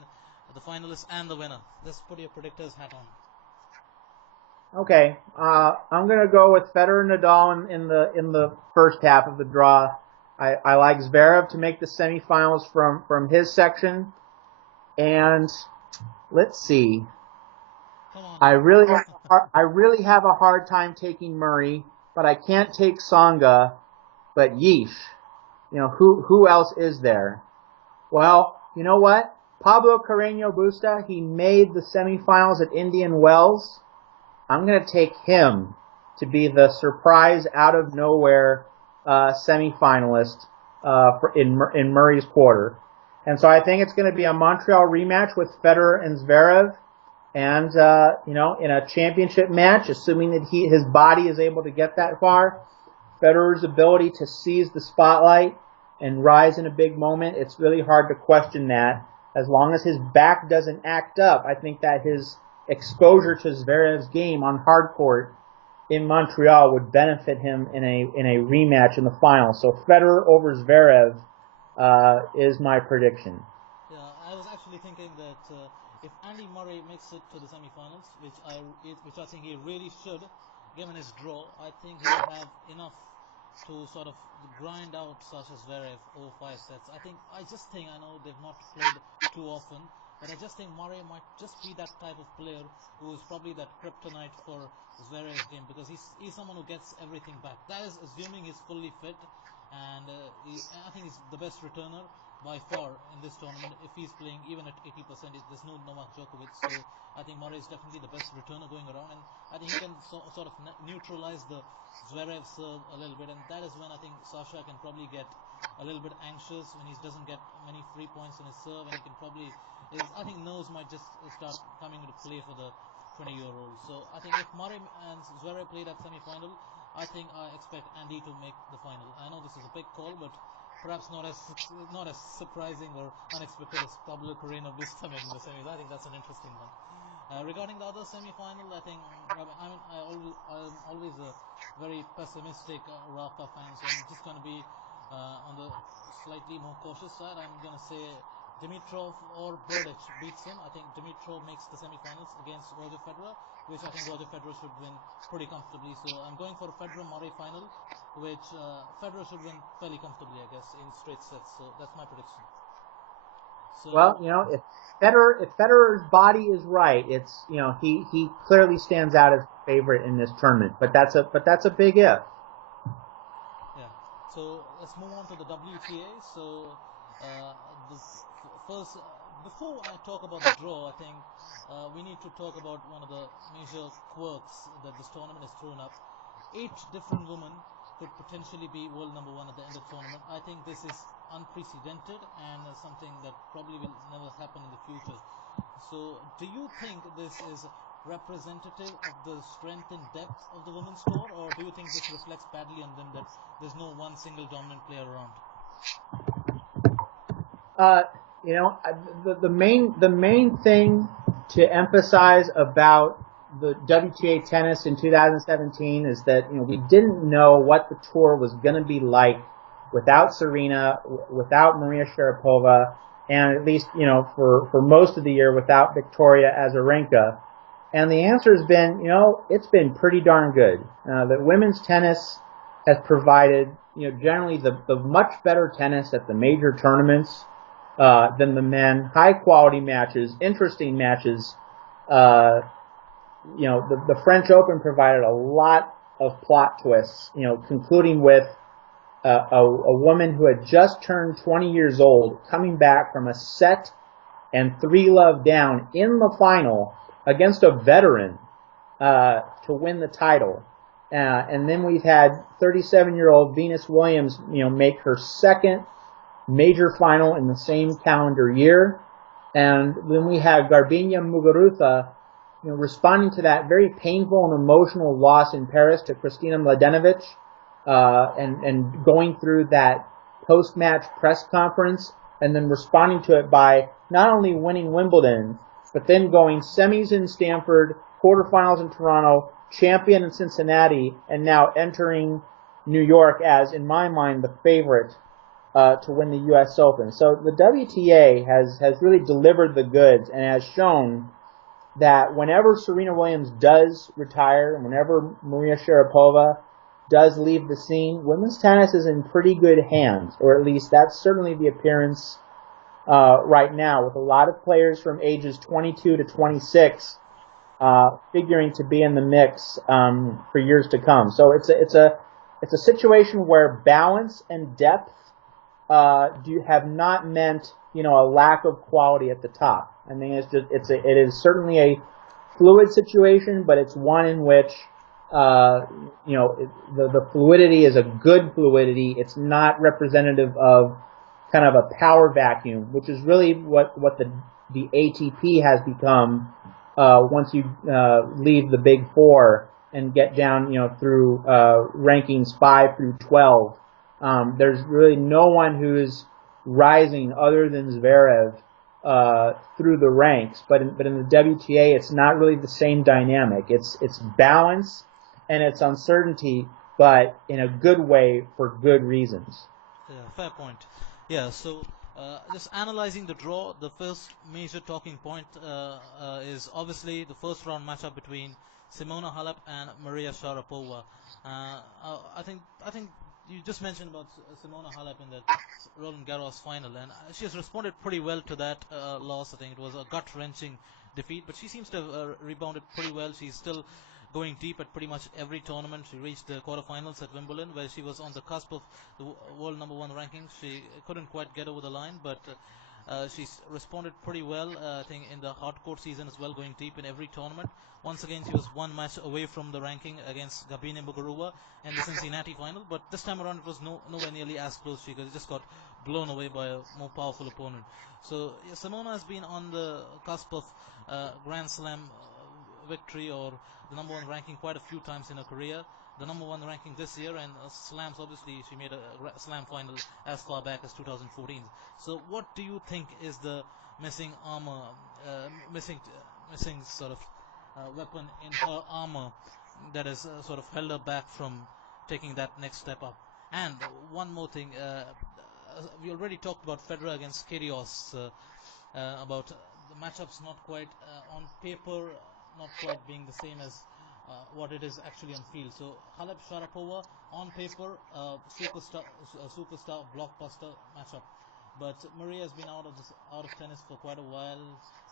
the finalists and the winner. Let's put your predictor's hat on. Okay, I'm gonna go with Federer and Nadal in the first half of the draw. I like Zverev to make the semifinals from his section, and let's see. Come on. I really have a hard time taking Murray, but I can't take Tsonga. But yeesh, who else is there? Well, you know what? Pablo Carreño Busta, he made the semifinals at Indian Wells. I'm going to take him to be the surprise out of nowhere semifinalist in Murray's quarter. And so I think it's going to be a Montreal rematch with Federer and Zverev. And, in a championship match, assuming that his body is able to get that far, Federer's ability to seize the spotlight and rise in a big moment, it's really hard to question that. As long as his back doesn't act up, I think that his exposure to Zverev's game on hard court in Montreal would benefit him in a rematch in the final. So Federer over Zverev is my prediction. Yeah, I was actually thinking that if Andy Murray makes it to the semifinals, which I think he really should, given his draw, I think he will have enough to sort of grind out Sasha Zverev over 5 sets. I know they've not played too often, but I just think Murray might just be that type of player who is probably that kryptonite for Zverev's game, because he's someone who gets everything back. That is assuming he's fully fit, and I think he's the best returner by far in this tournament. If he's playing even at 80%, there's no Novak Djokovic, so I think Murray is definitely the best returner going around, and I think he can sort of neutralize the Zverev serve a little bit, and that is when I think Sasha can probably get a little bit anxious when he doesn't get many free points in his serve, and he can probably, I think nerves might just start coming into play for 20-year-old. So I think if Murray and Zverev played at semi-final, I think I expect Andy to make the final. I know this is a big call, but perhaps not as surprising or unexpected as Pablo Carreno Busta making the semis. I think that's an interesting one. Regarding the other semi-final, I think I'm always a very pessimistic Rafa fan, so I'm just going to be on the slightly more cautious side. I'm going to say Dimitrov or Berdych beats him. I think Dimitrov makes the semi-finals against Roger Federer, which I think Roger Federer should win pretty comfortably. So I'm going for a Federer-Murray final, which Federer should win fairly comfortably, I guess, in straight sets. So that's my prediction. So, well, if Federer's body is right, it's he clearly stands out as favorite in this tournament. But that's a big if. Yeah. So let's move on to the WTA. So first, before I talk about the draw, I think we need to talk about one of the major quirks that this tournament has thrown up. 8 different women could potentially be world number 1 at the end of the tournament. I think this is unprecedented and something that probably will never happen in the future. So do you think this is representative of the strength and depth of the women's tour, or do you think this reflects badly on them that there's no one single dominant player around? The main thing to emphasize about the WTA tennis in 2017 is that we didn't know what the tour was going to be like without Serena, without Maria Sharapova, and at least for most of the year without Victoria Azarenka. And the answer has been it's been pretty darn good. That women's tennis has provided generally the much better tennis at the major tournaments than the men. High quality matches, interesting matches. The French Open provided a lot of plot twists, concluding with a woman who had just turned 20 years old coming back from a set and 3-love down in the final against a veteran to win the title. And then we've had 37-year-old Venus Williams, make her second major final in the same calendar year. And then we have Garbiñe Muguruza, responding to that very painful and emotional loss in Paris to Kristina Mladenovic, and going through that post-match press conference and then responding to it by not only winning Wimbledon, but then going semis in Stanford, quarterfinals in Toronto, champion in Cincinnati, and now entering New York as, in my mind, the favorite to win the U.S. Open. So the WTA has really delivered the goods and has shown that whenever Serena Williams does retire and whenever Maria Sharapova does leave the scene, women's tennis is in pretty good hands, or at least that's certainly the appearance right now, with a lot of players from ages 22 to 26 figuring to be in the mix for years to come. So it's a situation where balance and depth have not meant a lack of quality at the top. I mean, it is certainly a fluid situation, but it's one in which the fluidity is a good fluidity. It's not representative of kind of a power vacuum, which is really what the ATP has become once you leave the Big Four and get down through rankings 5 through 12. There's really no one who's rising other than Zverev through the ranks, but in the WTA, it's not really the same dynamic. It's balance and it's uncertainty, but in a good way for good reasons. Yeah, fair point. Yeah, so just analyzing the draw, the first major talking point is obviously the first round matchup between Simona Halep and Maria Sharapova. I think you just mentioned about Simona Halep in that Roland Garros final, and she has responded pretty well to that loss. I think it was a gut-wrenching defeat, but she seems to have rebounded pretty well. She's still going deep at pretty much every tournament. She reached the quarterfinals at Wimbledon, where she was on the cusp of the world number 1 rankings. She couldn't quite get over the line, but she's responded pretty well, I think, in the hardcourt season as well, going deep in every tournament. Once again, she was one match away from the ranking against Garbiñe Muguruza in the Cincinnati final, but this time around it was nowhere nearly as close. She just got blown away by a more powerful opponent. So Simona has been on the cusp of Grand Slam victory or the number one ranking quite a few times in her career. The number one ranking this year, and slams, obviously she made a slam final as far back as 2014. So what do you think is the missing armor, missing sort of weapon in her armor that has sort of held her back from taking that next step up? And one more thing, we already talked about Federer against Kyrgios, about the matchups not quite on paper, not quite being the same as what it is actually on field. So Halep Sharapova on paper, superstar blockbuster matchup. But Maria has been out of tennis for quite a while,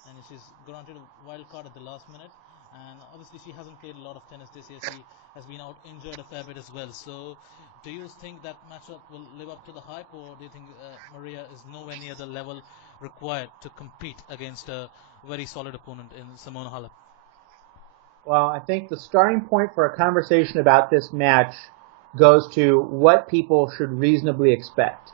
and she's granted a wild card at the last minute. And obviously she hasn't played a lot of tennis this year. She has been out injured a fair bit as well. So do you think that matchup will live up to the hype, or do you think Maria is nowhere near the level required to compete against a very solid opponent in Simona Halep? Well, I think the starting point for a conversation about this match goes to what people should reasonably expect.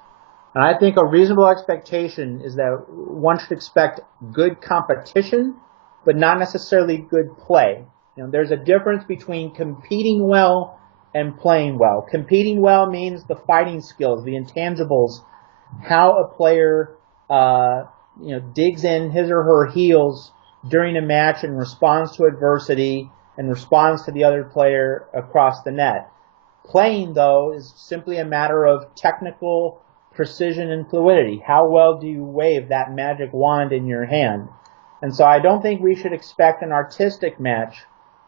And I think a reasonable expectation is that one should expect good competition, but not necessarily good play. There's a difference between competing well and playing well. Competing well means the fighting skills, the intangibles, how a player digs in his or her heels during a match and responds to adversity and responds to the other player across the net. Playing, though, is simply a matter of technical precision and fluidity. How well do you wave that magic wand in your hand? And so I don't think we should expect an artistic match,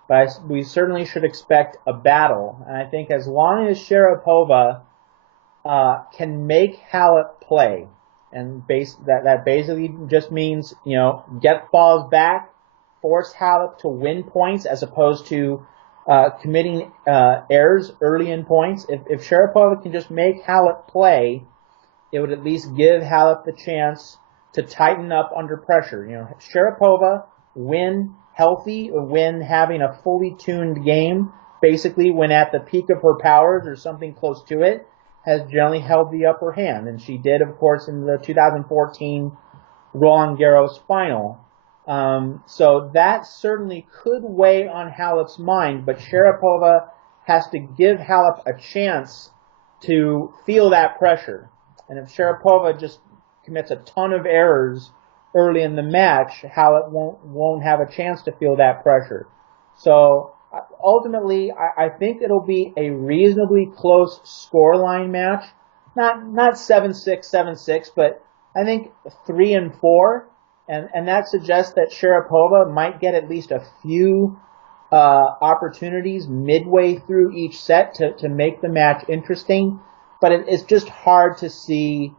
but we certainly should expect a battle. And I think as long as Sharapova can make Halep play, and that basically just means, get balls back, force Halep to win points as opposed to committing errors early in points. If Sharapova can just make Halep play, it would at least give Halep the chance to tighten up under pressure. Sharapova, when healthy, when having a fully tuned game, basically when at the peak of her powers or something close to it, has generally held the upper hand. And she did, of course, in the 2014 Roland Garros final. So that certainly could weigh on Halep's mind, but Sharapova has to give Halep a chance to feel that pressure. And if Sharapova just commits a ton of errors early in the match, Halep won't have a chance to feel that pressure. So ultimately, I think it'll be a reasonably close scoreline match. Not 7-6, 7-6, but I think 3-4. And that suggests that Sharapova might get at least a few opportunities midway through each set to make the match interesting. But it's just hard to see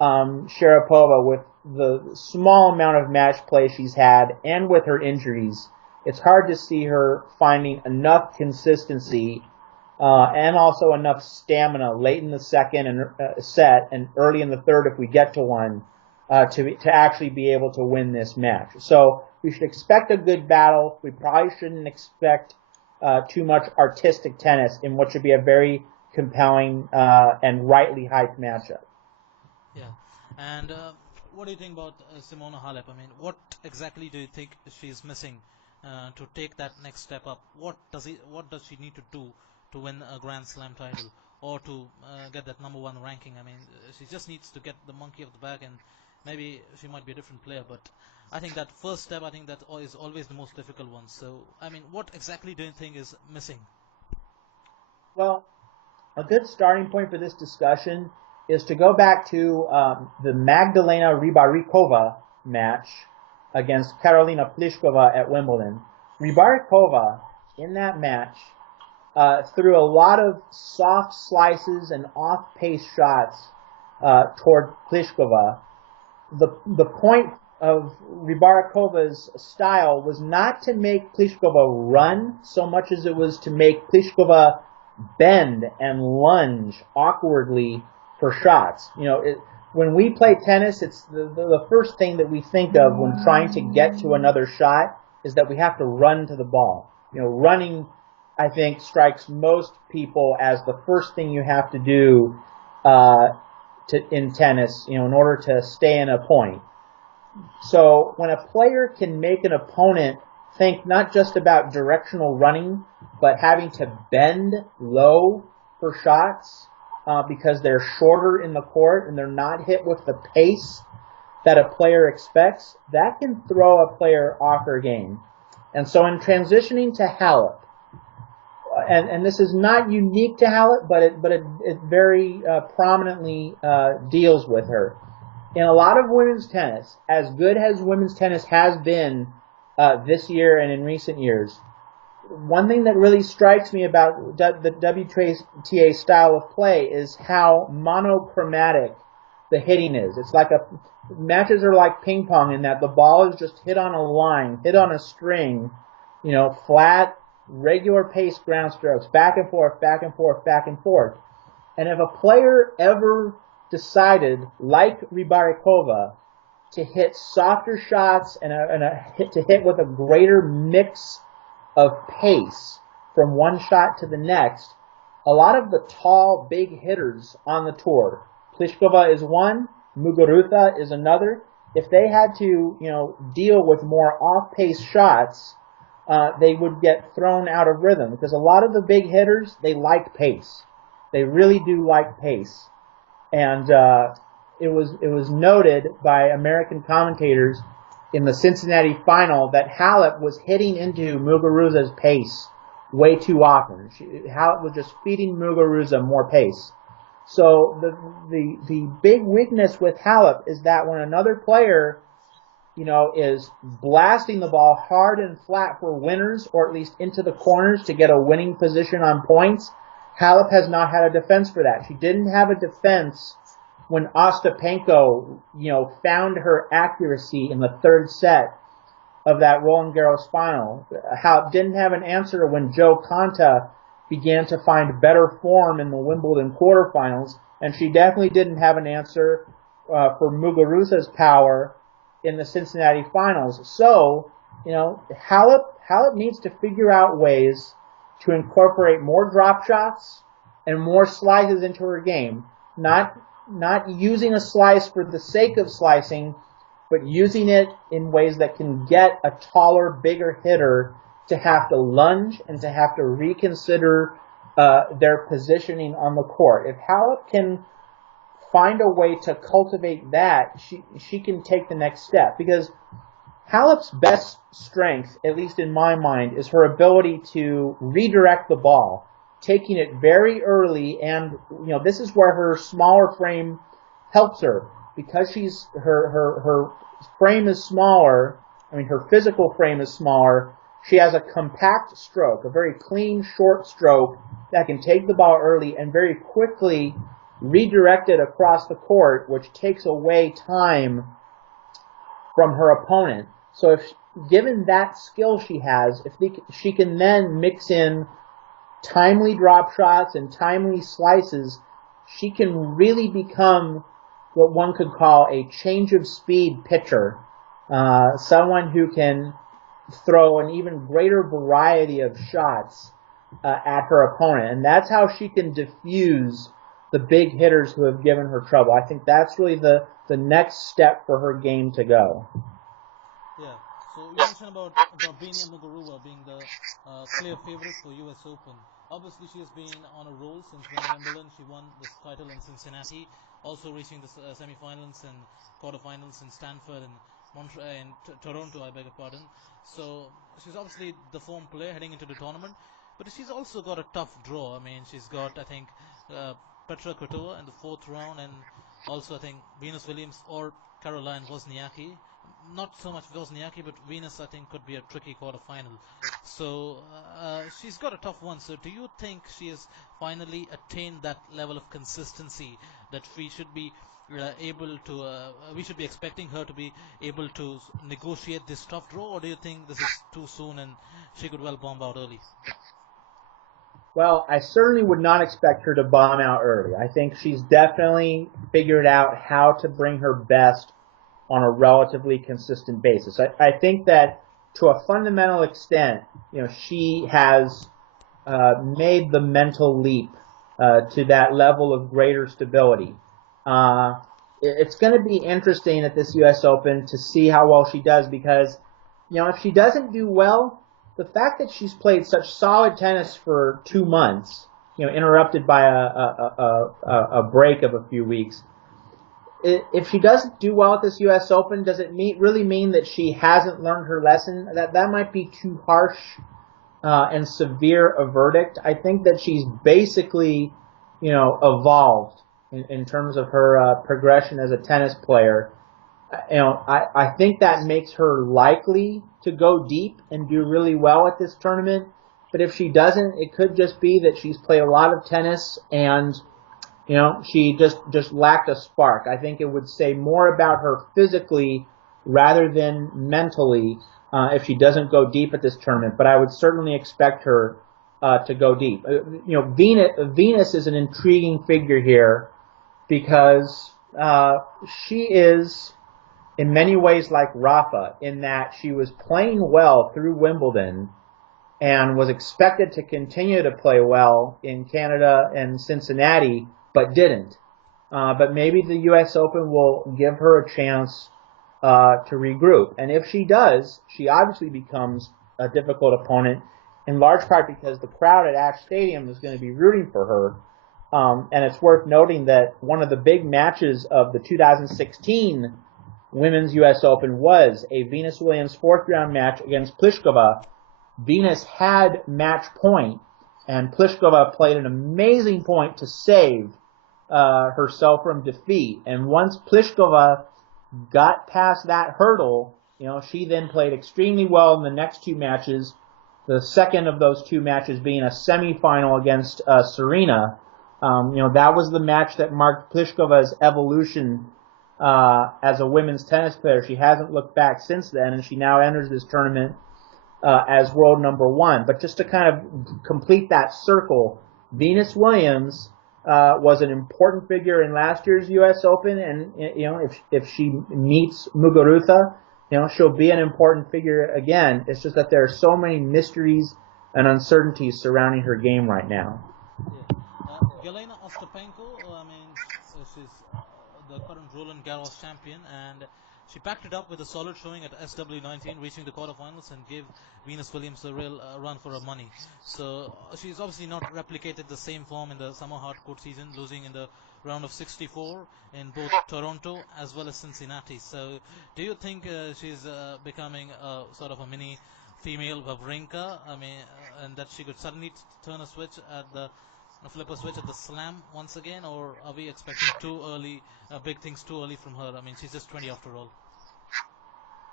Sharapova, with the small amount of match play she's had and with her injuries, it's hard to see her finding enough consistency and also enough stamina late in the second set and early in the third, if we get to one, to actually be able to win this match. So we should expect a good battle. We probably shouldn't expect too much artistic tennis in what should be a very compelling and rightly hyped matchup. Yeah, and what do you think about Simona Halep? I mean, what exactly do you think she's missing to take that next step up? What does she need to do to win a Grand Slam title or to get that number one ranking? I mean, she just needs to get the monkey off the back, and maybe she might be a different player. But I think that first step, I think that is always the most difficult one. So, I mean, what exactly do you think is missing? Well, a good starting point for this discussion is to go back to the Magdalena Rybarikova match against Karolina Pliskova at Wimbledon. Rybarikova, in that match, threw a lot of soft slices and off-pace shots toward Pliskova. The point of Rybarikova's style was not to make Pliskova run so much as it was to make Pliskova bend and lunge awkwardly for shots. When we play tennis, it's the first thing that we think of when trying to get to another shot is that we have to run to the ball. Running, I think, strikes most people as the first thing you have to do in tennis, in order to stay in a point. So when a player can make an opponent think not just about directional running, but having to bend low for shots because they're shorter in the court and they're not hit with the pace that a player expects, that can throw a player off her game. And so in transitioning to Halep, and this is not unique to Halep, but it very prominently deals with her. In a lot of women's tennis, as good as women's tennis has been this year and in recent years, one thing that really strikes me about the WTA style of play is how monochromatic the hitting is. It's like matches are like ping pong in that the ball is just hit on a line, hit on a string, flat, regular pace ground strokes, back and forth, back and forth, back and forth. And if a player ever decided, like Rybarikova, to hit softer shots and to hit with a greater mix of pace from one shot to the next, a lot of the tall, big hitters on the tour, Pliskova is one, Muguruza is another, if they had to, deal with more off-pace shots, they would get thrown out of rhythm because a lot of the big hitters, they like pace. They really do like pace. And it was noted by American commentators in the Cincinnati final that Halep was hitting into Muguruza's pace way too often. Halep was just feeding Muguruza more pace. So the big weakness with Halep is that when another player, is blasting the ball hard and flat for winners, or at least into the corners to get a winning position on points, Halep has not had a defense for that. She didn't have a defense when Ostapenko, found her accuracy in the third set of that Roland Garros final. Halep didn't have an answer when Jo Konta began to find better form in the Wimbledon quarterfinals, and she definitely didn't have an answer for Muguruza's power in the Cincinnati finals. So, Halep needs to figure out ways to incorporate more drop shots and more slices into her game. Not using a slice for the sake of slicing, but using it in ways that can get a taller, bigger hitter to have to lunge and to have to reconsider their positioning on the court. If Halep can find a way to cultivate that, she can take the next step. Because Halep's best strength, at least in my mind, is her ability to redirect the ball, taking it very early. And this is where her smaller frame helps her, because her frame is smaller. I mean, her physical frame is smaller. She has a compact stroke, a very clean, short stroke that can take the ball early and very quickly redirect it across the court, which takes away time from her opponent. So if given that skill she has, she can then mix in timely drop shots and timely slices, she can really become what one could call a change of speed pitcher, someone who can throw an even greater variety of shots at her opponent. And that's how she can diffuse the big hitters who have given her trouble. I think that's really the next step for her game to go. Yeah. So you mentioned about Garbiñe Muguruza being the clear favorite for US Open. Obviously, she has been on a roll since winning Wimbledon. She won this title in Cincinnati, also reaching the semifinals and quarterfinals in Stanford and Montreal and Toronto, I beg your pardon. So she's obviously the form player heading into the tournament, but she's also got a tough draw. I mean, she's got, I think, Petra Kvitova in the fourth round, and also I think Venus Williams or Caroline Wozniacki. Not so much Wozniacki, but Venus I think could be a tricky quarterfinal. So she's got a tough one. So do you think she has finally attained that level of consistency that we should be able to? We should be expecting her to be able to negotiate this tough draw, or do you think this is too soon and she could well bomb out early? Well, I certainly would not expect her to bomb out early. I think she's definitely figured out how to bring her best on a relatively consistent basis. I think that to a fundamental extent, she has made the mental leap to that level of greater stability. It's going to be interesting at this U.S. Open to see how well she does, because if she doesn't do well, the fact that she's played such solid tennis for 2 months, interrupted by a break of a few weeks, if she doesn't do well at this U.S. Open, does it really mean that she hasn't learned her lesson? That might be too harsh and severe a verdict. I think that she's basically, evolved in terms of her progression as a tennis player. I think that makes her likely to go deep and do really well at this tournament. But if she doesn't, it could just be that she's played a lot of tennis and she just lacked a spark. I think it would say more about her physically rather than mentally if she doesn't go deep at this tournament. But I would certainly expect her to go deep. Venus is an intriguing figure here because she is in many ways like Rafa in that she was playing well through Wimbledon and was expected to continue to play well in Canada and Cincinnati, but didn't. But maybe the U.S. Open will give her a chance to regroup. And if she does, she obviously becomes a difficult opponent, in large part because the crowd at Ashe Stadium is going to be rooting for her. And it's worth noting that one of the big matches of the 2016 Women's U.S. Open was a Venus Williams fourth-round match against Pliskova. Venus had match point, and Pliskova played an amazing point to save herself from defeat. And once Pliskova got past that hurdle, she then played extremely well in the next two matches, the second of those two matches being a semifinal against Serena. That was the match that marked Pliskova's evolution as a women's tennis player. She hasn't looked back since then, and she now enters this tournament as world number one. But just to kind of complete that circle, Venus Williams was an important figure in last year's U.S. Open, and if she meets Muguruza, she'll be an important figure again. It's just that there are so many mysteries and uncertainties surrounding her game right now. Yeah. Jelena Ostapenko, she's the current Roland Garros champion, and she backed it up with a solid showing at SW19, reaching the quarterfinals and gave Venus Williams a real run for her money. So she's obviously not replicated the same form in the summer hardcourt season, losing in the round of 64 in both Toronto as well as Cincinnati. So do you think she's becoming sort of a mini female Wawrinka? And that she could suddenly turn a switch at flip a switch at the slam once again, or are we expecting too early, big things too early from her? She's just 20 after all.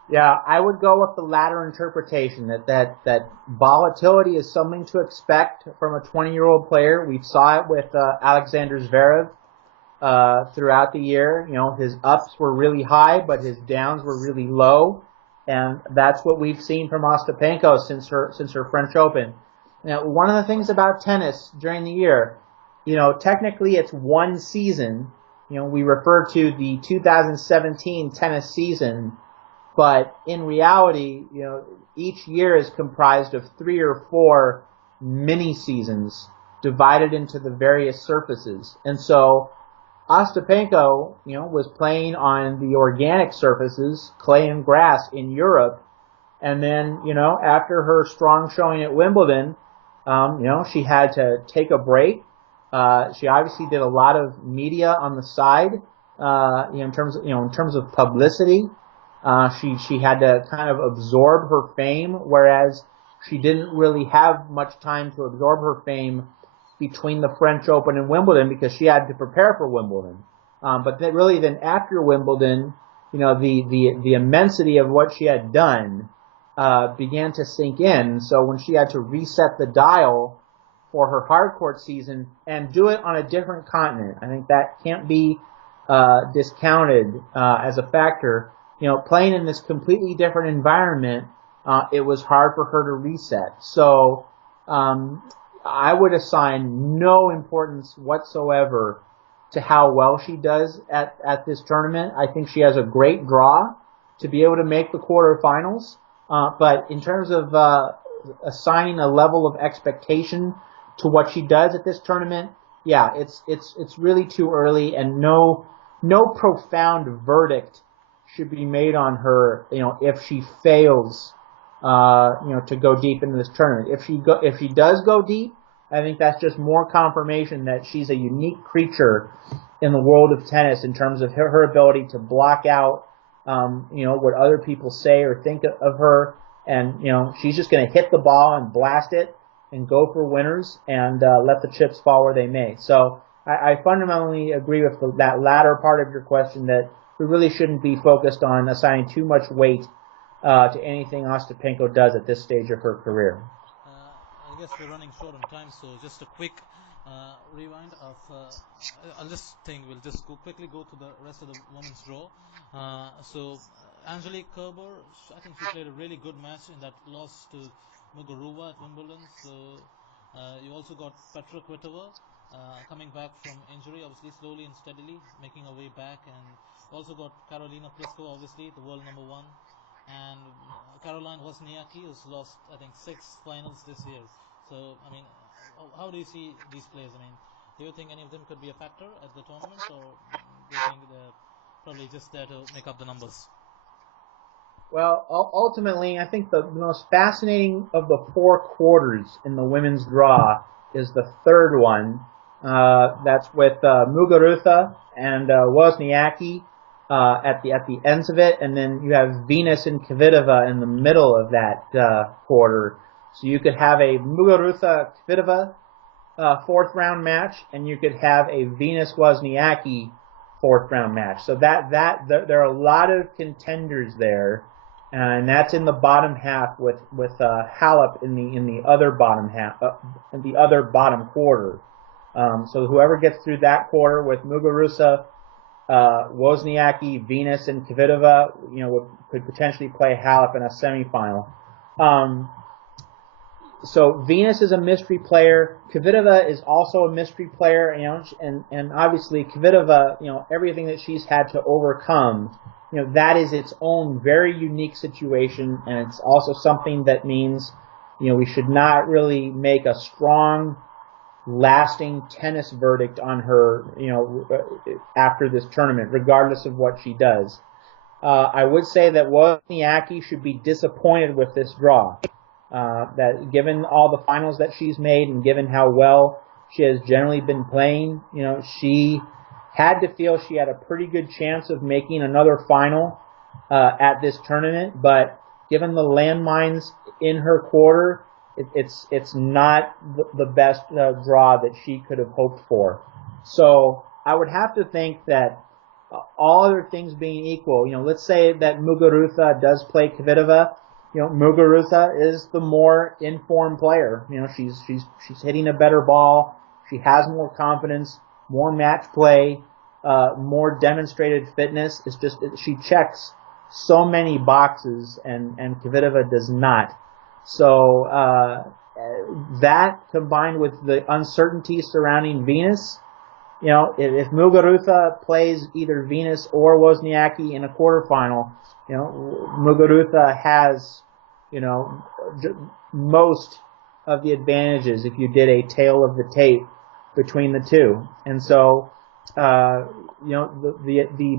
Yeah, I would go with the latter interpretation, that volatility is something to expect from a 20-year-old player. We saw it with Alexander Zverev throughout the year. His ups were really high, but his downs were really low, and that's what we've seen from Ostapenko since her French Open. Now, one of the things about tennis during the year, technically it's one season. We refer to the 2017 tennis season, but in reality, each year is comprised of 3 or 4 mini seasons divided into the various surfaces. And so Ostapenko, was playing on the organic surfaces, clay and grass in Europe. And then, after her strong showing at Wimbledon, she had to take a break. She obviously did a lot of media on the side, in terms of publicity. She had to kind of absorb her fame, whereas she didn't really have much time to absorb her fame between the French Open and Wimbledon because she had to prepare for Wimbledon. But then after Wimbledon, the immensity of what she had done began to sink in. So when she had to reset the dial for her hardcourt season and do it on a different continent, I think that can't be discounted as a factor. Playing in this completely different environment, it was hard for her to reset. So I would assign no importance whatsoever to how well she does at this tournament. I think she has a great draw to be able to make the quarterfinals. But in terms of assigning a level of expectation to what she does at this tournament, yeah, it's really too early, and no profound verdict should be made on her, if she fails to go deep into this tournament. If she does go deep, I think that's just more confirmation that she's a unique creature in the world of tennis in terms of her ability to block out, what other people say or think of her, and she's just going to hit the ball and blast it and go for winners and let the chips fall where they may. So I fundamentally agree with that latter part of your question, that we really shouldn't be focused on assigning too much weight to anything Ostapenko does at this stage of her career. I guess we're running short on time, so just a quick rewind of. I'll just think we'll just quickly go to the rest of the women's draw. So Angelique Kerber, I think she played a really good match in that loss to Muguruza at Wimbledon. So you also got Petra Kvitova coming back from injury, obviously slowly and steadily making her way back, and also got Karolina Pliskova, obviously the world number one, and Caroline Wozniacki, who's lost I think 6 finals this year. So I mean, how do you see these players? I mean, do you think any of them could be a factor at the tournament, or do you think they're probably just there to make up the numbers? Well, ultimately, I think the most fascinating of the 4 quarters in the women's draw is the third one. That's with Muguruza and Wozniacki at the ends of it, and then you have Venus and Kvitova in the middle of that quarter. So you could have a Muguruza-Kvitova 4th round match, and you could have a Venus-Wozniacki 4th round match. So there are a lot of contenders there, and that's in the bottom half with Halep in the other bottom half, in the other bottom quarter. So whoever gets through that quarter with Muguruza, Wozniacki, Venus, and Kvitova, could potentially play Halep in a semifinal. So Venus is a mystery player. Kvitova is also a mystery player, and obviously Kvitova, everything that she's had to overcome, that is its own very unique situation, and it's also something that means, we should not really make a strong, lasting tennis verdict on her, after this tournament, regardless of what she does. I would say that Wozniacki should be disappointed with this draw. That given all the finals that she's made and given how well she has generally been playing, she had to feel she had a pretty good chance of making another final at this tournament. But given the landmines in her quarter, it's not the best draw that she could have hoped for. So I would have to think that all other things being equal, let's say that Muguruza does play Kvitova. Muguruza is the more informed player. She's hitting a better ball. She has more confidence, more match play, more demonstrated fitness. It's just she checks so many boxes, and Kvitova does not. So that combined with the uncertainty surrounding Venus, if Muguruza plays either Venus or Wozniacki in a quarterfinal, Muguruza has, most of the advantages if you did a tail of the tape between the two. And so, the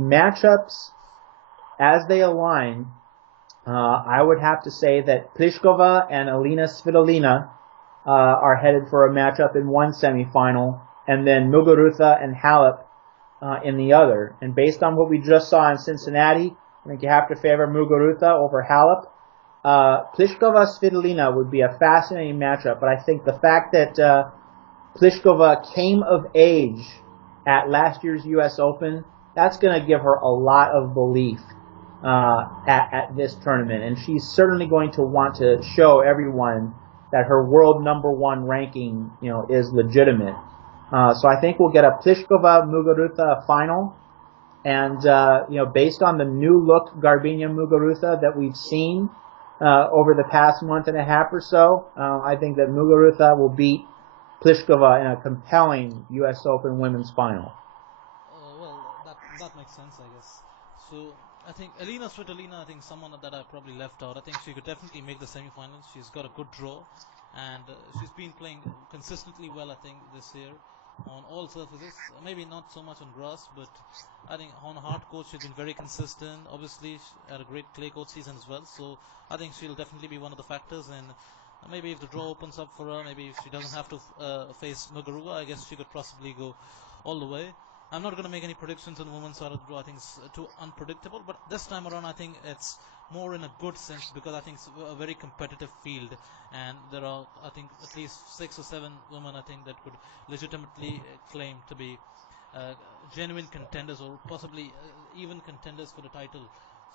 matchups as they align, I would have to say that Pliskova and Alina Svitolina are headed for a matchup in one semifinal, and then Muguruza and Halep in the other. And based on what we just saw in Cincinnati, I think you have to favor Muguruza over Halep. Pliskova-Svitolina would be a fascinating matchup, but I think the fact that Pliskova came of age at last year's U.S. Open, that's going to give her a lot of belief at this tournament, and she's certainly going to want to show everyone that her world number 1 ranking, is legitimate. So I think we'll get a Pliskova-Muguruza final. And, based on the new look Garbiñe Muguruza that we've seen over the past month and a half or so, I think that Muguruza will beat Pliskova in a compelling U.S. Open women's final. Well, that makes sense, I guess. So I think Alina Svitolina, someone that I probably left out. I think she could definitely make the semifinals. She's got a good draw, and she's been playing consistently well, I think, this year. on all surfaces. Maybe not so much on grass, but I think on hard court she's been very consistent. Obviously, she had a great clay court season as well, so I think she'll definitely be one of the factors. And maybe if the draw opens up for her, maybe if she doesn't have to face Muguruza, I guess she could possibly go all the way. I'm not going to make any predictions on the women's side of the draw. I think it's too unpredictable. But this time around, I think it's more in a good sense because I think it's a very competitive field, and there are, I think, at least 6 or 7 women, I think, that could legitimately claim to be genuine contenders or possibly even contenders for the title.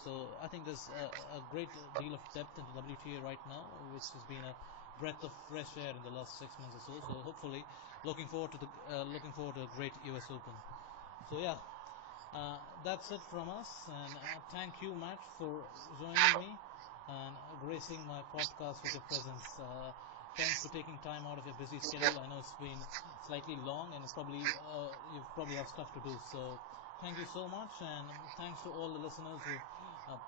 So I think there's a great deal of depth in the WTA right now, which has been a breath of fresh air in the last 6 months or so. So hopefully, looking forward to a great US Open. So yeah, that's it from us, and thank you, Matt, for joining me and gracing my podcast with your presence. Thanks for taking time out of your busy schedule. I know it's been slightly long, and it's probably you probably have stuff to do. So thank you so much, and thanks to all the listeners who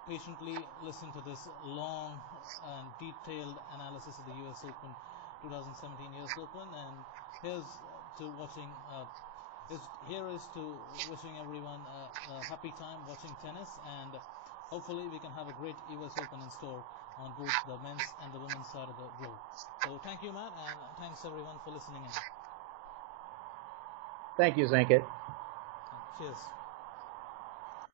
patiently listened to this long and detailed analysis of the US Open 2017 US Open. And here's to watching. Here is to wishing everyone a happy time watching tennis, and hopefully we can have a great US Open in store on both the men's and the women's side of the draw. So thank you, Matt, and thanks everyone for listening in. Thank you, Zankit. Cheers.